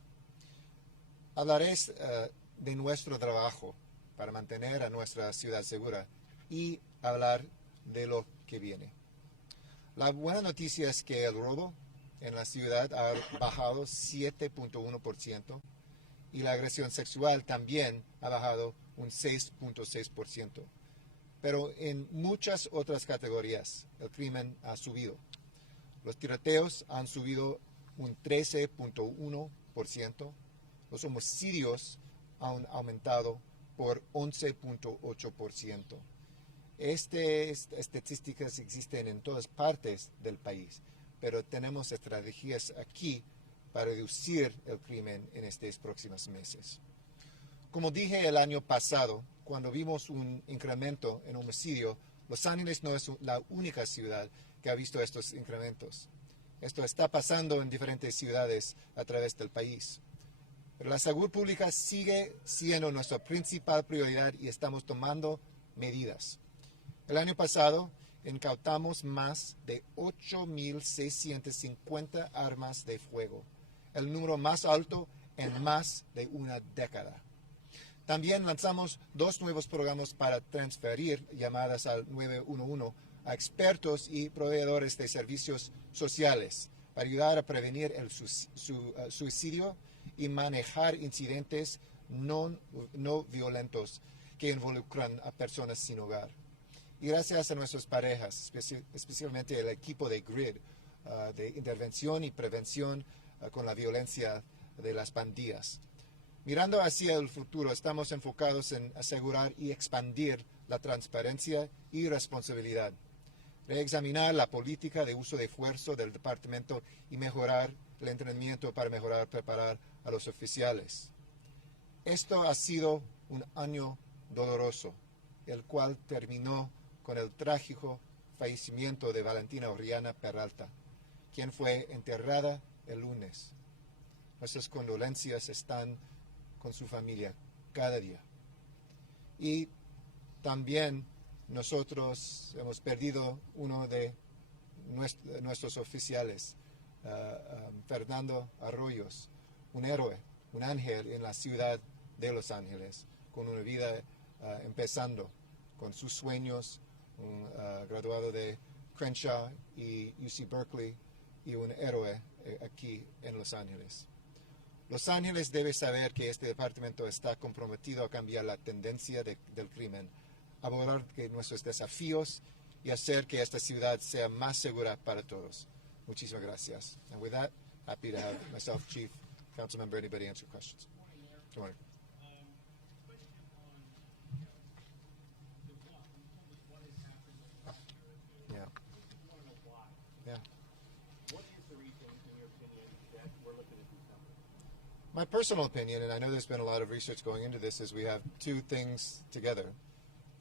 Hablaré de nuestro trabajo para mantener a nuestra ciudad segura y hablar de lo que viene. La buena noticia es que el robo en la ciudad ha bajado 7.1% y la agresión sexual también ha bajado un 6.6%. Pero en muchas otras categorías el crimen ha subido. Los tiroteos han subido un 13.1%. Los homicidios han aumentado por 11.8%. Estas estadísticas existen en todas partes del país, pero tenemos estrategias aquí para reducir el crimen en estos próximos meses. Como dije el año pasado, cuando vimos un incremento en homicidio, Los Ángeles no es la única ciudad que ha visto estos incrementos. Esto está pasando en diferentes ciudades a través del país. Pero la salud pública sigue siendo nuestra principal prioridad y estamos tomando medidas. El año pasado incautamos más de 8.650 armas de fuego, el número más alto en más de una década. También lanzamos 2 nuevos programas para transferir llamadas al 911 a expertos y proveedores de servicios sociales para ayudar a prevenir el suicidio y manejar incidentes no violentos que involucran a personas sin hogar. Y gracias a nuestras parejas, especialmente el equipo de GRID, de intervención y prevención con la violencia de las pandillas. Mirando hacia el futuro, estamos enfocados en asegurar y expandir la transparencia y responsabilidad, reexaminar la política de uso de fuerza del departamento y mejorar el entrenamiento para preparar a los oficiales. Esto ha sido un año doloroso, el cual terminó con el trágico fallecimiento de Valentina Orellana Peralta, quien fue enterrada el lunes. Nuestras condolencias están con su familia cada día. Y también nosotros hemos perdido uno de nuestros oficiales, Fernando Arroyos, un héroe, un ángel en la ciudad de Los Ángeles, con una vida empezando con sus sueños, un graduado de Crenshaw y UC Berkeley y un héroe aquí en Los Ángeles. Los Ángeles debe saber que este departamento está comprometido a cambiar la tendencia del crimen, abordar nuestros desafíos y hacer que esta ciudad sea más segura para todos. Muchísimas gracias. And with that, happy to have myself, Chief, Council Member, anybody answer questions. Good morning. Yeah. Yeah. What is the reason, in your opinion, that we're looking at these numbers? My personal opinion, and I know there's been a lot of research going into this, is we have two things together.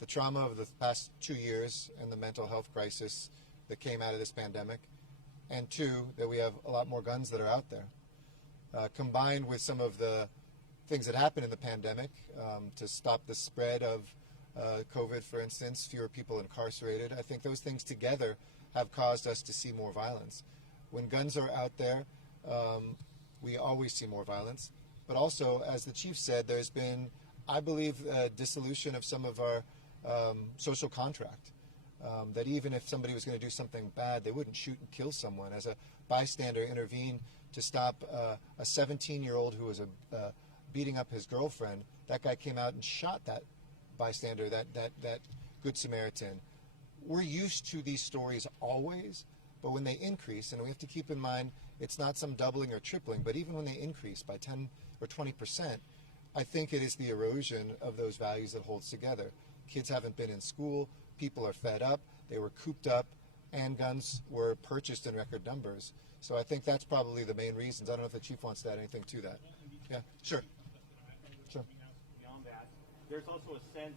The trauma of the past 2 years and the mental health crisis that came out of this pandemic, and two, that we have a lot more guns that are out there. Combined with some of the things that happened in the pandemic to stop the spread of COVID, for instance, fewer people incarcerated, I think those things together have caused us to see more violence. When guns are out there, we always see more violence. But also, as the chief said, there's been, I believe, a dissolution of some of our social contract. That even if somebody was going to do something bad, they wouldn't shoot and kill someone. As a bystander, intervene to stop a 17-year-old who was beating up his girlfriend. That guy came out and shot that bystander, that Good Samaritan. We're used to these stories always, but when they increase, and we have to keep in mind, it's not some doubling or tripling, but even when they increase by 10 or 20%, I think it is the erosion of those values that holds together. Kids haven't been in school, people are fed up, they were cooped up, and guns were purchased in record numbers. So I think that's probably the main reasons. I don't know if the chief wants to add anything to that. Yeah, sure. Sure. Beyond that, there's also a sense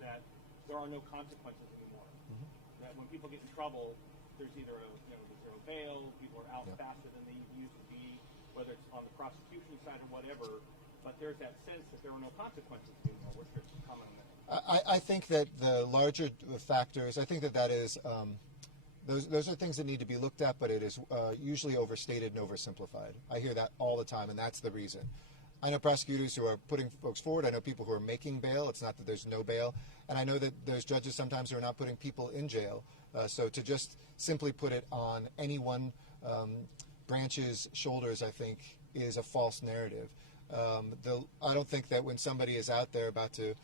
that there are no consequences anymore. Mm-hmm. That when people get in trouble, there's either zero bail, people are out faster than they used to be, whether it's on the prosecution side or whatever. But there's that sense that there are no consequences anymore. What's your comment on that? I think that the larger factors, I think that is, those are things that need to be looked at, but it is usually overstated and oversimplified. I hear that all the time, and that's the reason. I know prosecutors who are putting folks forward. I know people who are making bail. It's not that there's no bail. And I know that there's judges sometimes who are not putting people in jail. So to just simply put it on any one branch's shoulders, I think, is a false narrative. I don't think that when somebody is out there about to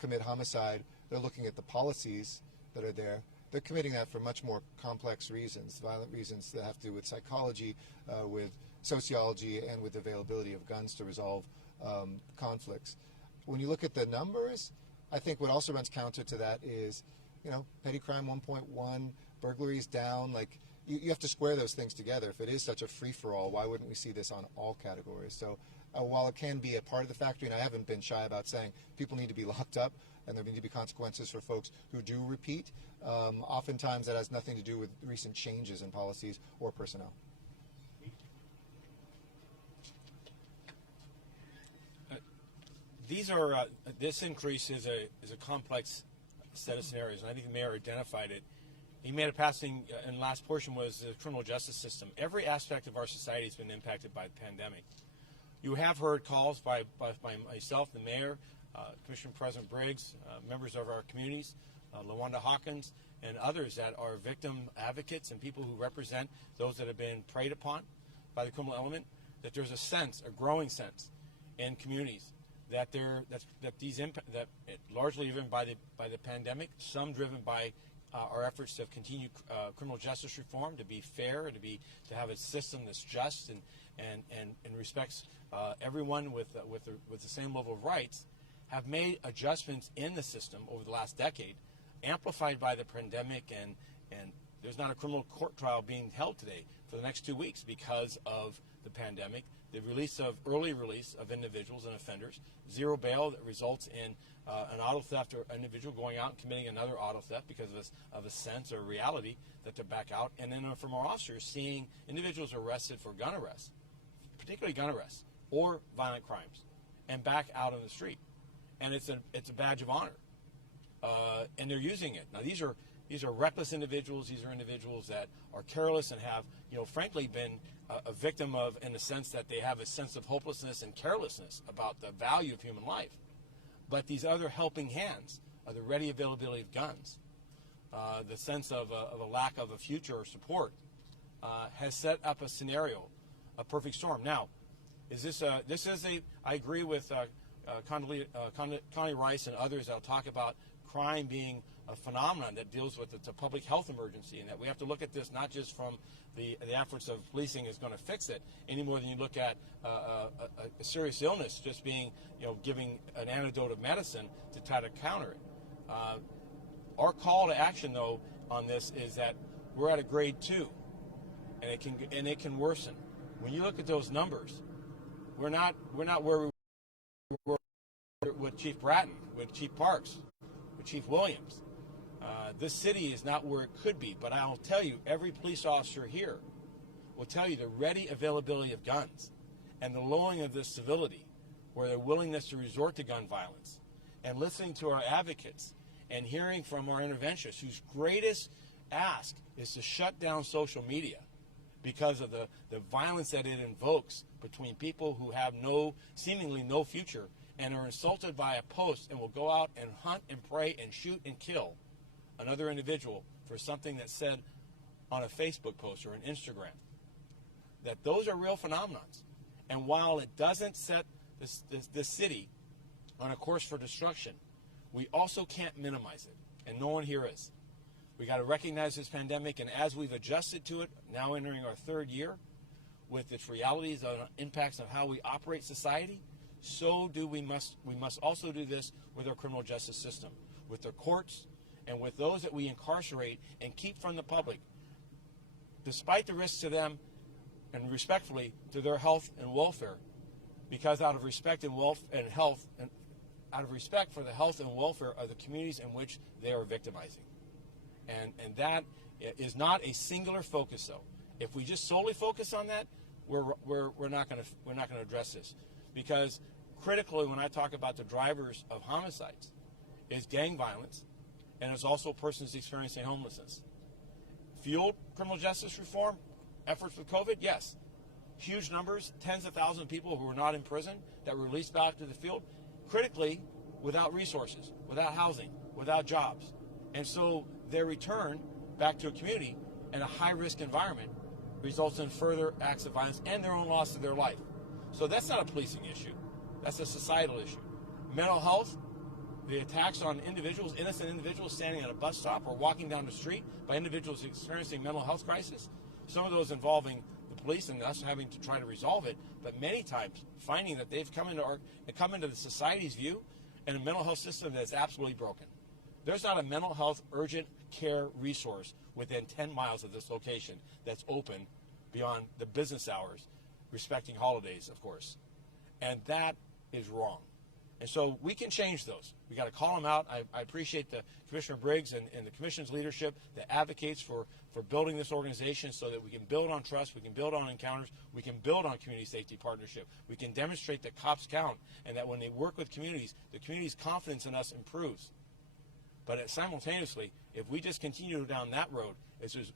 commit homicide, they're looking at the policies that are there. They're committing that for much more complex reasons, violent reasons that have to do with psychology, with sociology, and with availability of guns to resolve conflicts. When you look at the numbers, I think what also runs counter to that is, petty crime 1.1, burglaries down. Like you have to square those things together. If it is such a free-for-all, why wouldn't we see this on all categories? So while it can be a part of the factory, and I haven't been shy about saying people need to be locked up and there need to be consequences for folks who do repeat, oftentimes that has nothing to do with recent changes in policies or personnel. This increase is a complex set of scenarios, and I think the mayor identified it. He made a passing, and last portion was the criminal justice system. Every aspect of our society has been impacted by the pandemic. You have heard calls by myself, the mayor, Commissioner President Briggs, members of our communities, LaWanda Hawkins, and others that are victim advocates and people who represent those that have been preyed upon by the criminal element, that there's a growing sense in communities that largely driven by the pandemic, some driven by our efforts to continue criminal justice reform, to be fair, to have a system that's just and respects everyone with the same level of rights, have made adjustments in the system over the last decade, amplified by the pandemic, and there's not a criminal court trial being held today for the next 2 weeks because of the pandemic. The early release of individuals and offenders, zero bail that results in an auto theft or individual going out and committing another auto theft because of a sense or reality that they're back out, and then from our officers seeing individuals arrested for gun arrests, particularly gun arrests or violent crimes, and back out on the street, and it's a badge of honor, and they're using it. Now these are reckless individuals. These are individuals that are careless and have, frankly, been a victim of, in the sense that they have a sense of hopelessness and carelessness about the value of human life. But these other helping hands are the ready availability of guns, the sense of a lack of a future or support, has set up a scenario, a perfect storm. Now, I agree with Condoleezza Rice and others that'll talk about crime being a phenomenon that deals with it's a public health emergency, and that we have to look at this not just from the efforts of policing is going to fix it any more than you look at a serious illness just being, giving an antidote of medicine to try to counter it. Our call to action, though, on this is that we're at a grade 2, and it can worsen. When you look at those numbers, we're not where we were with Chief Bratton, with Chief Parks, with Chief Williams. This city is not where it could be, but I'll tell you, every police officer here will tell you the ready availability of guns and the lowering of this civility, or their willingness to resort to gun violence, and listening to our advocates and hearing from our interventionists whose greatest ask is to shut down social media because of the violence that it invokes between people who have seemingly no future and are insulted by a post and will go out and hunt and pray and shoot and kill another individual for something that's said on a Facebook post or an Instagram. That those are real phenomenons. And while it doesn't set this city on a course for destruction, we also can't minimize it, and no one here is. We got to recognize this pandemic, and as we've adjusted to it, now entering our 3rd year, with its realities and impacts of how we operate society, so we must also do this with our criminal justice system, with the courts, and with those that we incarcerate and keep from the public, despite the risks to them and respectfully to their health and welfare, because out of respect and health, and out of respect for the health and welfare of the communities in which they are victimizing. And that is not a singular focus, though. If we just solely focus on that, we're not going to address this, because critically, when I talk about the drivers of homicides, is gang violence, and it's also persons experiencing homelessness. Fueled criminal justice reform efforts with COVID, yes. Huge numbers, tens of thousands of people who were not in prison that were released back to the field, critically without resources, without housing, without jobs. And so their return back to a community in a high-risk environment results in further acts of violence and their own loss of their life. So that's not a policing issue. That's a societal issue. Mental health, the attacks on individuals, innocent individuals standing at a bus stop or walking down the street by individuals experiencing mental health crisis, some of those involving the police and us having to try to resolve it, but many times finding that they've come into the society's view and a mental health system that's absolutely broken. There's not a mental health urgent care resource within 10 miles of this location that's open beyond the business hours, respecting holidays, of course. And that is wrong. And so we can change those. We got to call them out. I appreciate the Commissioner Briggs and the Commission's leadership that advocates for building this organization so that we can build on trust, we can build on encounters, we can build on community safety partnership. We can demonstrate that cops count and that when they work with communities, the community's confidence in us improves. But simultaneously, if we just continue down that road,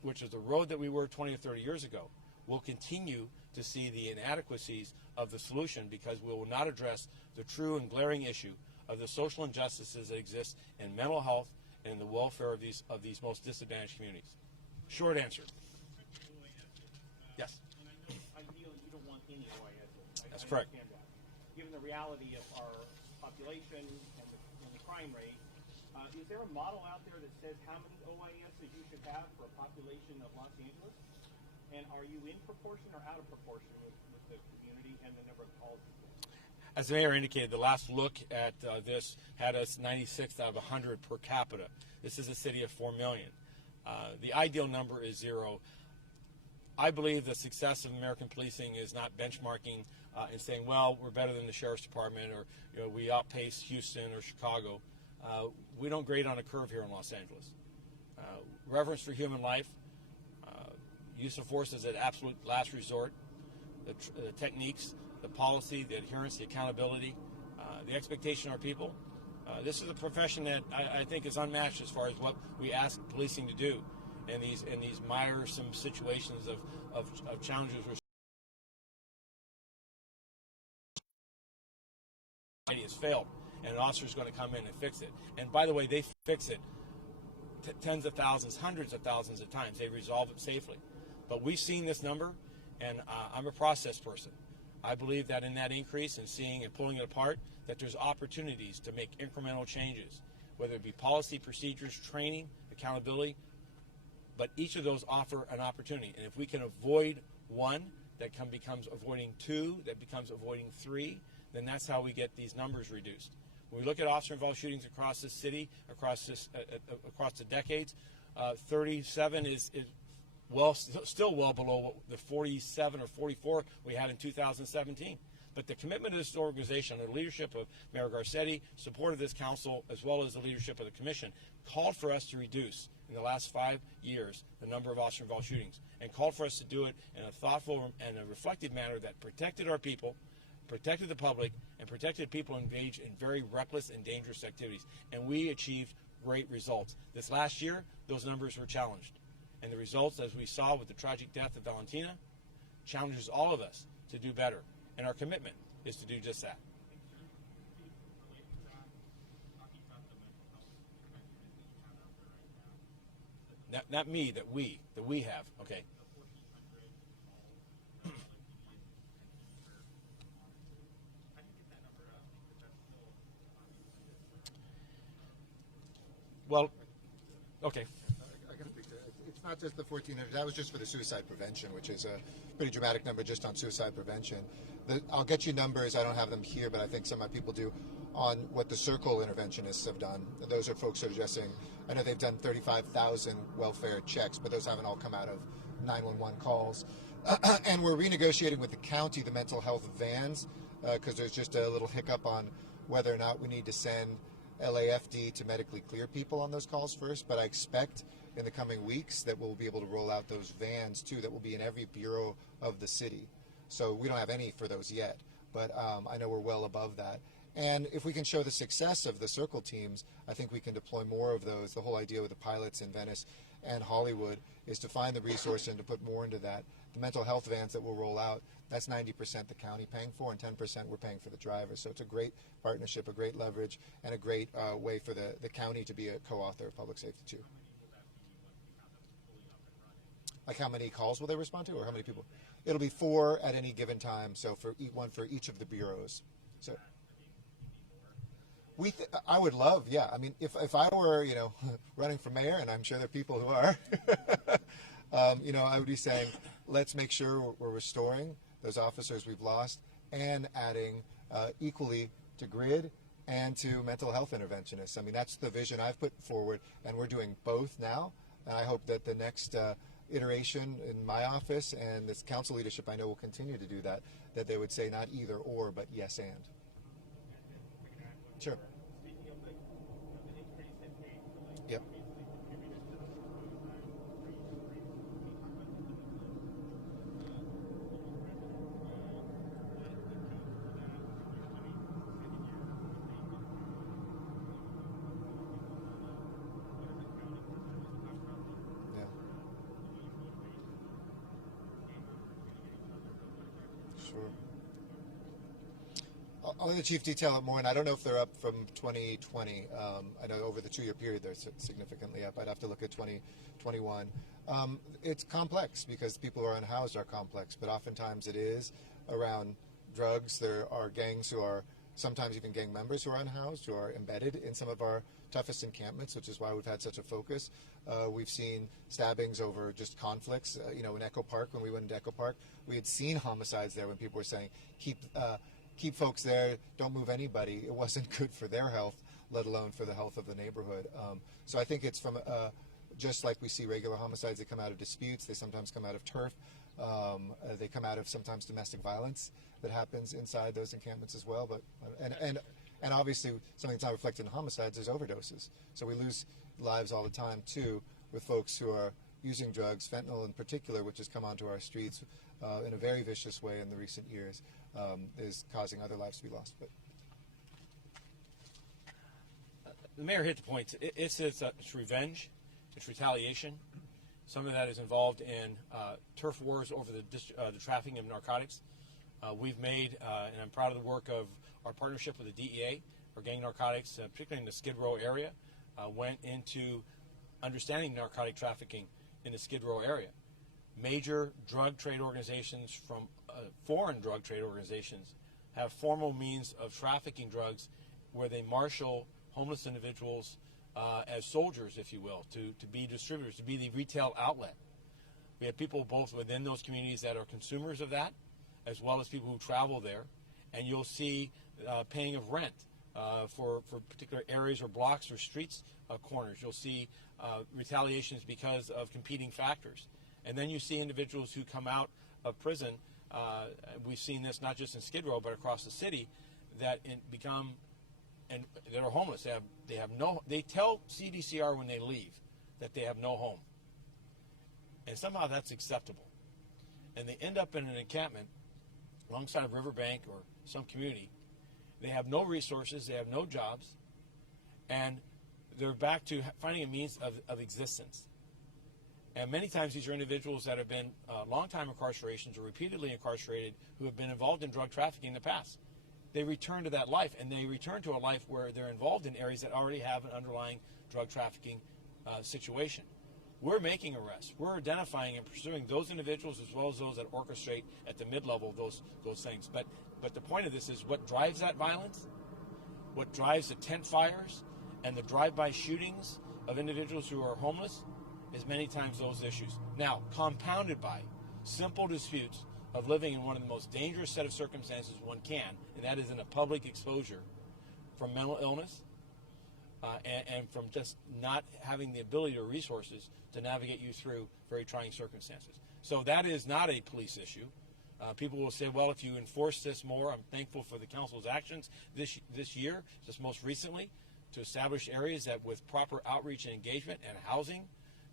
which is the road that we were 20 or 30 years ago, we'll continue to see the inadequacies of the solution because we will not address the true and glaring issue of the social injustices that exist in mental health and in the welfare of these most disadvantaged communities. Short answer. Yes. And I know ideally you don't want any OIS. That's correct. Understand that. Given the reality of our population and the crime rate, is there a model out there that says how many OISs you should have for a population of Los Angeles? And are you in proportion or out of proportion with the community and the number of calls? As the mayor indicated, the last look at this had us 96th out of 100 per capita. This is a city of 4 million. The ideal number is 0. I believe the success of American policing is not benchmarking and saying, well, we're better than the sheriff's department, or we outpace Houston or Chicago. We don't grade on a curve here in Los Angeles. Reverence for human life, use of force is an absolute last resort, the techniques, the policy, the adherence, the accountability, the expectation of our people. This is a profession that I think is unmatched as far as what we ask policing to do in these miresome situations of challenges where has failed, and an officer is going to come in and fix it. And by the way, they fix it tens of thousands, hundreds of thousands of times. They resolve it safely. But we've seen this number, and I'm a process person. I believe that in that increase and seeing and pulling it apart, that there's opportunities to make incremental changes. whether it be policy, procedures, training, accountability, but each of those offer an opportunity. And if we can avoid one, that becomes avoiding two, that becomes avoiding three, then that's how we get these numbers reduced. When we look at officer-involved shootings across this city, across the decades, 37 is still well below the 47 or 44 we had in 2017. But the commitment of this organization, the leadership of Mayor Garcetti, support of this council, as well as the leadership of the commission, called for us to reduce in the last 5 years the number of officer-involved shootings, and called for us to do it in a thoughtful and a reflective manner that protected our people, protected the public, and protected people engaged in very reckless and dangerous activities. And we achieved great results. This last year, those numbers were challenged. And the results, as we saw with the tragic death of Valentina, challenges all of us to do better. And our commitment is to do just that. Not me, that we have, okay. Well, okay. It's not just the 1,400. That was just for the suicide prevention, which is a pretty dramatic number just on suicide prevention. I'll get you numbers. I don't have them here, but I think some of my people do, on what the Circle interventionists have done. Those are folks who are addressing, I know they've done 35,000 welfare checks, but those haven't all come out of 911 calls. And we're renegotiating with the county the mental health vans, because there's just a little hiccup on whether or not we need to send LAFD to medically clear people on those calls first. But I expect in the coming weeks that we'll be able to roll out those vans too, that will be in every bureau of the city. So we don't have any for those yet, but I know we're well above that. And if we can show the success of the Circle teams, I think we can deploy more of those. The whole idea with the pilots in Venice and Hollywood is to find the resource and to put more into that. The mental health vans that we'll roll out, that's 90% the county paying for, and 10% we're paying for the drivers. So it's a great partnership, a great leverage, and a great way for the county to be a co-author of public safety too. Like how many calls will they respond to, or how many people? It'll be 4 at any given time, so for one for each of the bureaus. So I would love, yeah. I mean, if I were, running for mayor, and I'm sure there are people who are, I would be saying, let's make sure we're restoring those officers we've lost and adding equally to grid and to mental health interventionists. I mean, that's the vision I've put forward, and we're doing both now. And I hope that the next iteration in my office and this council leadership, I know, will continue to do that, that they would say not either or, but yes and. Sure. Yep. Sure. I'll let the chief detail it more, and I don't know if they're up from 2020. I know over the 2-year period they're significantly up. I'd have to look at 2021. It's complex because people who are unhoused are complex, but oftentimes it is around drugs. There are gangs who are sometimes even gang members who are unhoused, who are embedded in some of our toughest encampments, which is why we've had such a focus. We've seen stabbings over just conflicts. In Echo Park, when we went into Echo Park, we had seen homicides there when people were saying, keep folks there, don't move anybody. It wasn't good for their health, let alone for the health of the neighborhood. So I think it's from just like we see regular homicides, they come out of disputes, they sometimes come out of turf, they come out of sometimes domestic violence that happens inside those encampments as well. But and obviously something that's not reflected in homicides is overdoses. So we lose lives all the time too with folks who are using drugs, fentanyl in particular, which has come onto our streets in a very vicious way in the recent years, is causing other lives to be lost. But the mayor hit the point. It's revenge, it's retaliation. Some of that is involved in turf wars over the trafficking of narcotics. We've made, and I'm proud of the work of our partnership with the DEA, our gang narcotics, particularly in the Skid Row area, went into understanding narcotic trafficking in the Skid Row area. Major drug trade organizations from foreign drug trade organizations have formal means of trafficking drugs where they marshal homeless individuals as soldiers, if you will, to be distributors, to be the retail outlet. We have people both within those communities that are consumers of that, as well as people who travel there. And you'll see paying of rent for particular areas or blocks or streets corners. You'll see retaliations because of competing factors. And then you see individuals who come out of prison. We've seen this not just in Skid Row, but across the city, that become and that are homeless. They tell CDCR when they leave that they have no home, and somehow that's acceptable. And they end up in an encampment alongside a riverbank or some community. They have no resources, they have no jobs, and they're back to finding a means of existence. And many times these are individuals that have been long-time incarcerations or repeatedly incarcerated who have been involved in drug trafficking in the past. They return to that life, and they return to a life where they're involved in areas that already have an underlying drug trafficking situation. We're making arrests. We're identifying and pursuing those individuals as well as those that orchestrate at the mid-level those things. But the point of this is what drives that violence, what drives the tent fires and the drive-by shootings of individuals who are homeless is many times those issues. Now, compounded by simple disputes of living in one of the most dangerous set of circumstances one can, and that is in a public exposure from mental illness and from just not having the ability or resources to navigate you through very trying circumstances. So that is not a police issue. People will say, well, if you enforce this more, I'm thankful for the council's actions this year, just most recently, to establish areas that with proper outreach and engagement and housing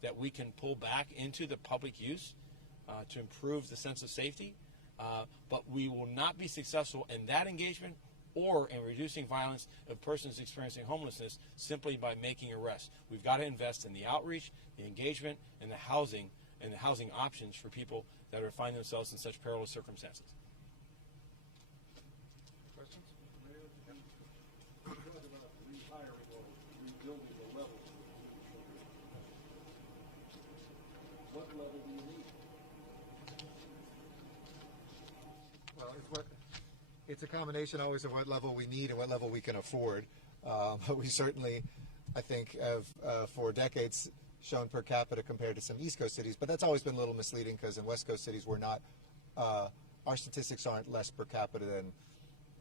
that we can pull back into the public use to improve the sense of safety. But we will not be successful in that engagement or in reducing violence of persons experiencing homelessness simply by making arrests. We've got to invest in the outreach, the engagement, and the housing options for people that are finding themselves in such perilous circumstances. Questions? Mayor, you talk about rehiring or rebuilding the levels. What level do you need? Well, it's a combination always of what level we need and what level we can afford. But we certainly, I think, have for decades shown per capita compared to some East Coast cities. But that's always been a little misleading because in West Coast cities we're not, our statistics aren't less per capita than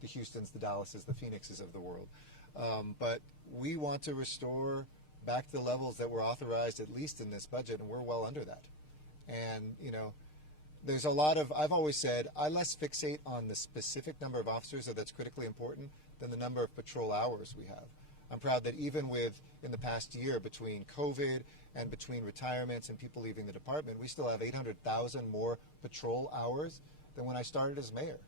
the Houstons, the Dallases, the Phoenixes of the world. But we want to restore back to the levels that were authorized at least in this budget, and we're well under that. And, you know, there's a lot of, I've always said, I less fixate on the specific number of officers that's critically important than the number of patrol hours we have. I'm proud that even in the past year, between COVID and between retirements and people leaving the department, we still have 800,000 more patrol hours than when I started as mayor.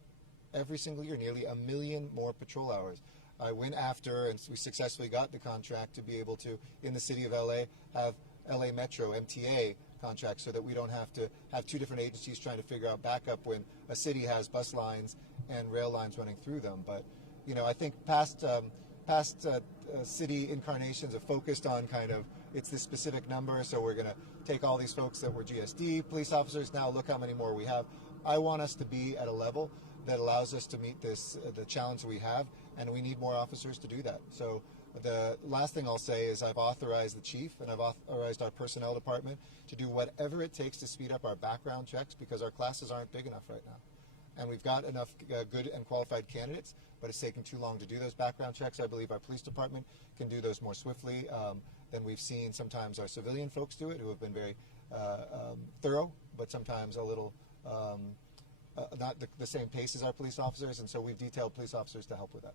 Every single year, nearly 1 million more patrol hours. I went after, and we successfully got the contract to be able to, in the city of LA, have LA Metro, MTA, contracts so that we don't have to have two different agencies trying to figure out backup when a city has bus lines and rail lines running through them. But, you know, I think past city incarnations have focused on kind of, it's this specific number, so we're going to take all these folks that were GSD police officers, now look how many more we have. I want us to be at a level that allows us to meet the challenge we have, and we need more officers to do that. So the last thing I'll say is I've authorized the chief and I've authorized our personnel department to do whatever it takes to speed up our background checks because our classes aren't big enough right now. And we've got enough good and qualified candidates, but it's taking too long to do those background checks. I believe our police department can do those more swiftly than we've seen sometimes our civilian folks do it, who have been very thorough, but sometimes a little not the same pace as our police officers, and so we've detailed police officers to help with that.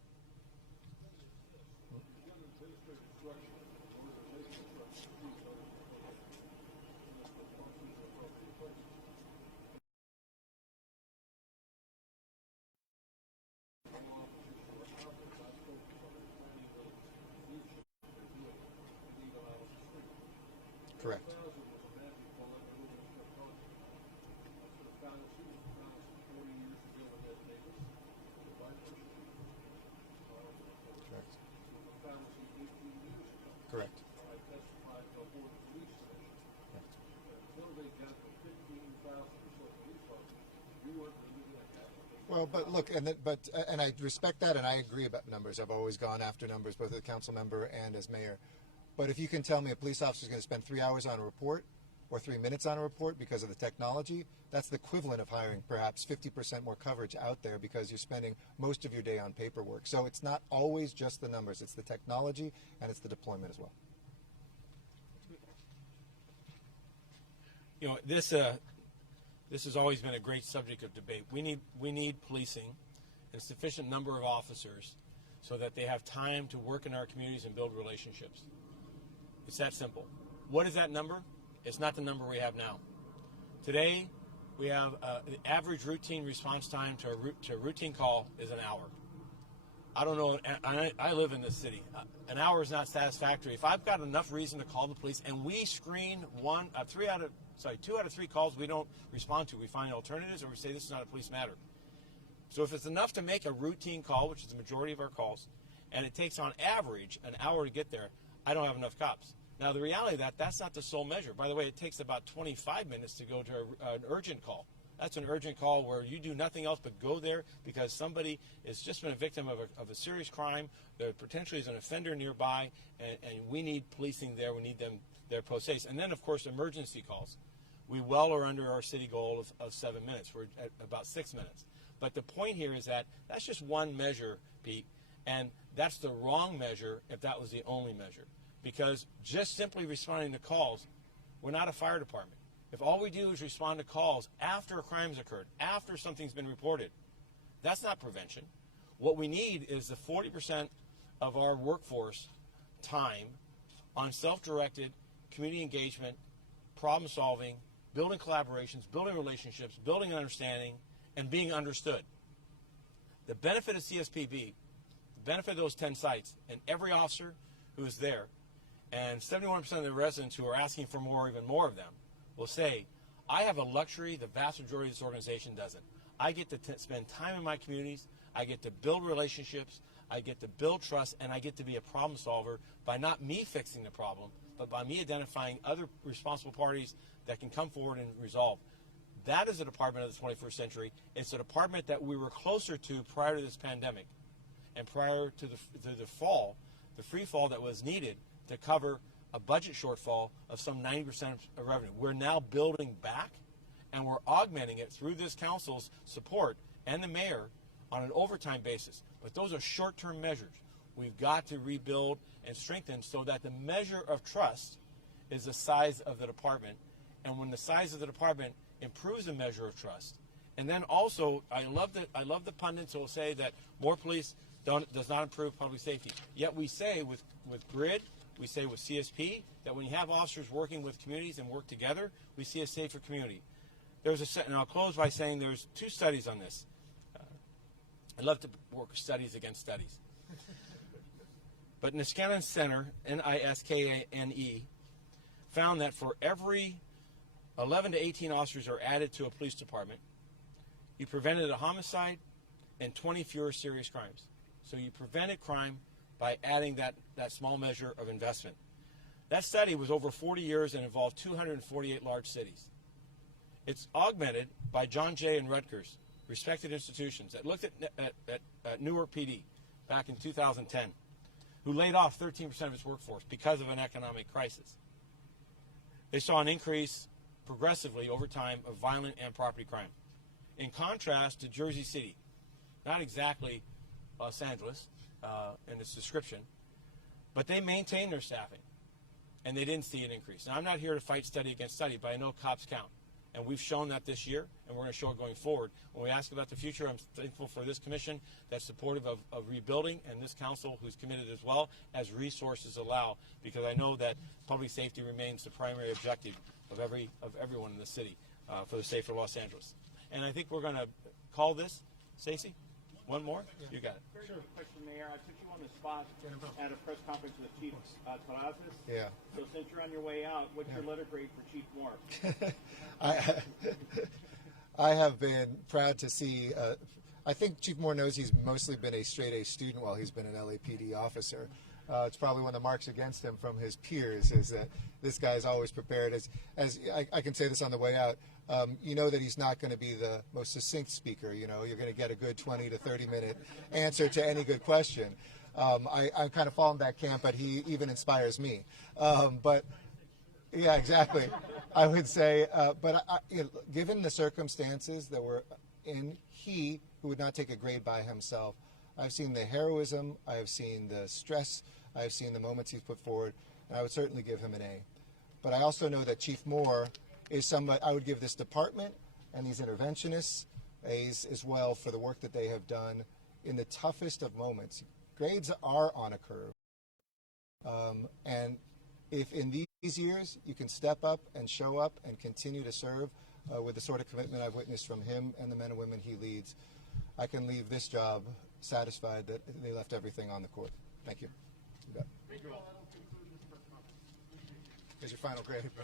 Correct. Correct. Well, but look, and I respect that, and I agree about numbers. I've always gone after numbers, both as a council member and as mayor. But if you can tell me a police officer is going to spend 3 hours on a report or 3 minutes on a report because of the technology, that's the equivalent of hiring perhaps 50% more coverage out there because you're spending most of your day on paperwork. So it's not always just the numbers. It's the technology and it's the deployment as well. You know, this has always been a great subject of debate. We need policing and a sufficient number of officers so that they have time to work in our communities and build relationships. It's that simple. What is that number? It's not the number we have now. Today, we have the average routine response time to a routine call is an hour. I don't know. I live in this city. An hour is not satisfactory. If I've got enough reason to call the police and we screen 2 out of 3 calls we don't respond to, we find alternatives or we say this is not a police matter. So if it's enough to make a routine call, which is the majority of our calls, and it takes on average an hour to get there, I don't have enough cops. Now the reality of that's not the sole measure. By the way, it takes about 25 minutes to go to an urgent call. That's an urgent call where you do nothing else but go there because somebody has just been a victim of a serious crime. There potentially is an offender nearby, and we need policing there. We need them there post-haste. And then, of course, emergency calls. We well are under our city goal of 7 minutes. We're at about 6 minutes. But the point here is that that's just one measure, Pete, and that's the wrong measure if that was the only measure. Because just simply responding to calls, we're not a fire department. If all we do is respond to calls after a crime's occurred, after something's been reported, that's not prevention. What we need is the 40% of our workforce time on self-directed community engagement, problem solving, building collaborations, building relationships, building understanding, and being understood. The benefit of CSPB, the benefit of those 10 sites, and every officer who is there, and 71% of the residents who are asking for more, even more of them, will say, I have a luxury the vast majority of this organization doesn't. I get to spend time in my communities, I get to build relationships, I get to build trust, and I get to be a problem solver by not me fixing the problem, but by me identifying other responsible parties that can come forward and resolve. That is a department of the 21st century. It's a department that we were closer to prior to this pandemic and prior to the fall, the free fall that was needed to cover a budget shortfall of some 90% of revenue. We're now building back, and we're augmenting it through this council's support and the mayor on an overtime basis. But those are short-term measures. We've got to rebuild and strengthen so that the measure of trust is the size of the department. And when the size of the department improves the measure of trust, and then also, I love the pundits who will say that more police does not improve public safety. Yet we say with GRID, we say with CSP, that when you have officers working with communities and work together, we see a safer community. And I'll close by saying there's 2 studies on this. I love to work studies against studies. But Niskanen Center, Niskane, found that for every 11 to 18 officers are added to a police department, you prevented a homicide and 20 fewer serious crimes. So you prevented crime by adding that small measure of investment. That study was over 40 years and involved 248 large cities. It's augmented by John Jay and Rutgers, respected institutions that looked at Newark PD back in 2010, who laid off 13% of its workforce because of an economic crisis. They saw an increase progressively over time of violent and property crime. In contrast to Jersey City, not exactly Los Angeles in its description, but they maintained their staffing and they didn't see an increase. Now, I'm not here to fight study against study, but I know cops count. And we've shown that this year, and we're going to show it going forward. When we ask about the future, I'm thankful for this commission that's supportive of rebuilding, and this council who's committed as well as resources allow, because I know that public safety remains the primary objective of everyone in the city for the safer Los Angeles. And I think we're going to call this, Stacey, one more? Yeah. You got it. Very quick question, Mayor. I took you on the spot at a press conference with Chief Terrazas. Yeah. So since you're on your way out, what's your letter grade for Chief Moore? I have been proud to see, I think Chief Moore knows he's mostly been a straight A student while he's been an LAPD officer. It's probably one of the marks against him from his peers is that this guy's always prepared. As I can say this on the way out, you know that he's not going to be the most succinct speaker. You know, you're going to get a good 20 to 30 minute answer to any good question. I kind of fall in that camp, but he even inspires me. But yeah, exactly. I would say, given the circumstances that we're in, he who would not take a grade by himself. I've seen the heroism, I have seen the stress, I have seen the moments he's put forward, and I would certainly give him an A. But I also know that Chief Moore is somebody, I would give this department and these interventionists A's as well for the work that they have done in the toughest of moments. Grades are on a curve. And if in these years you can step up and show up and continue to serve with the sort of commitment I've witnessed from him and the men and women he leads, I can leave this job satisfied that they left everything on the court. Thank you. You bet. Thank you all. That'll conclude this press conference. Here's your final grade.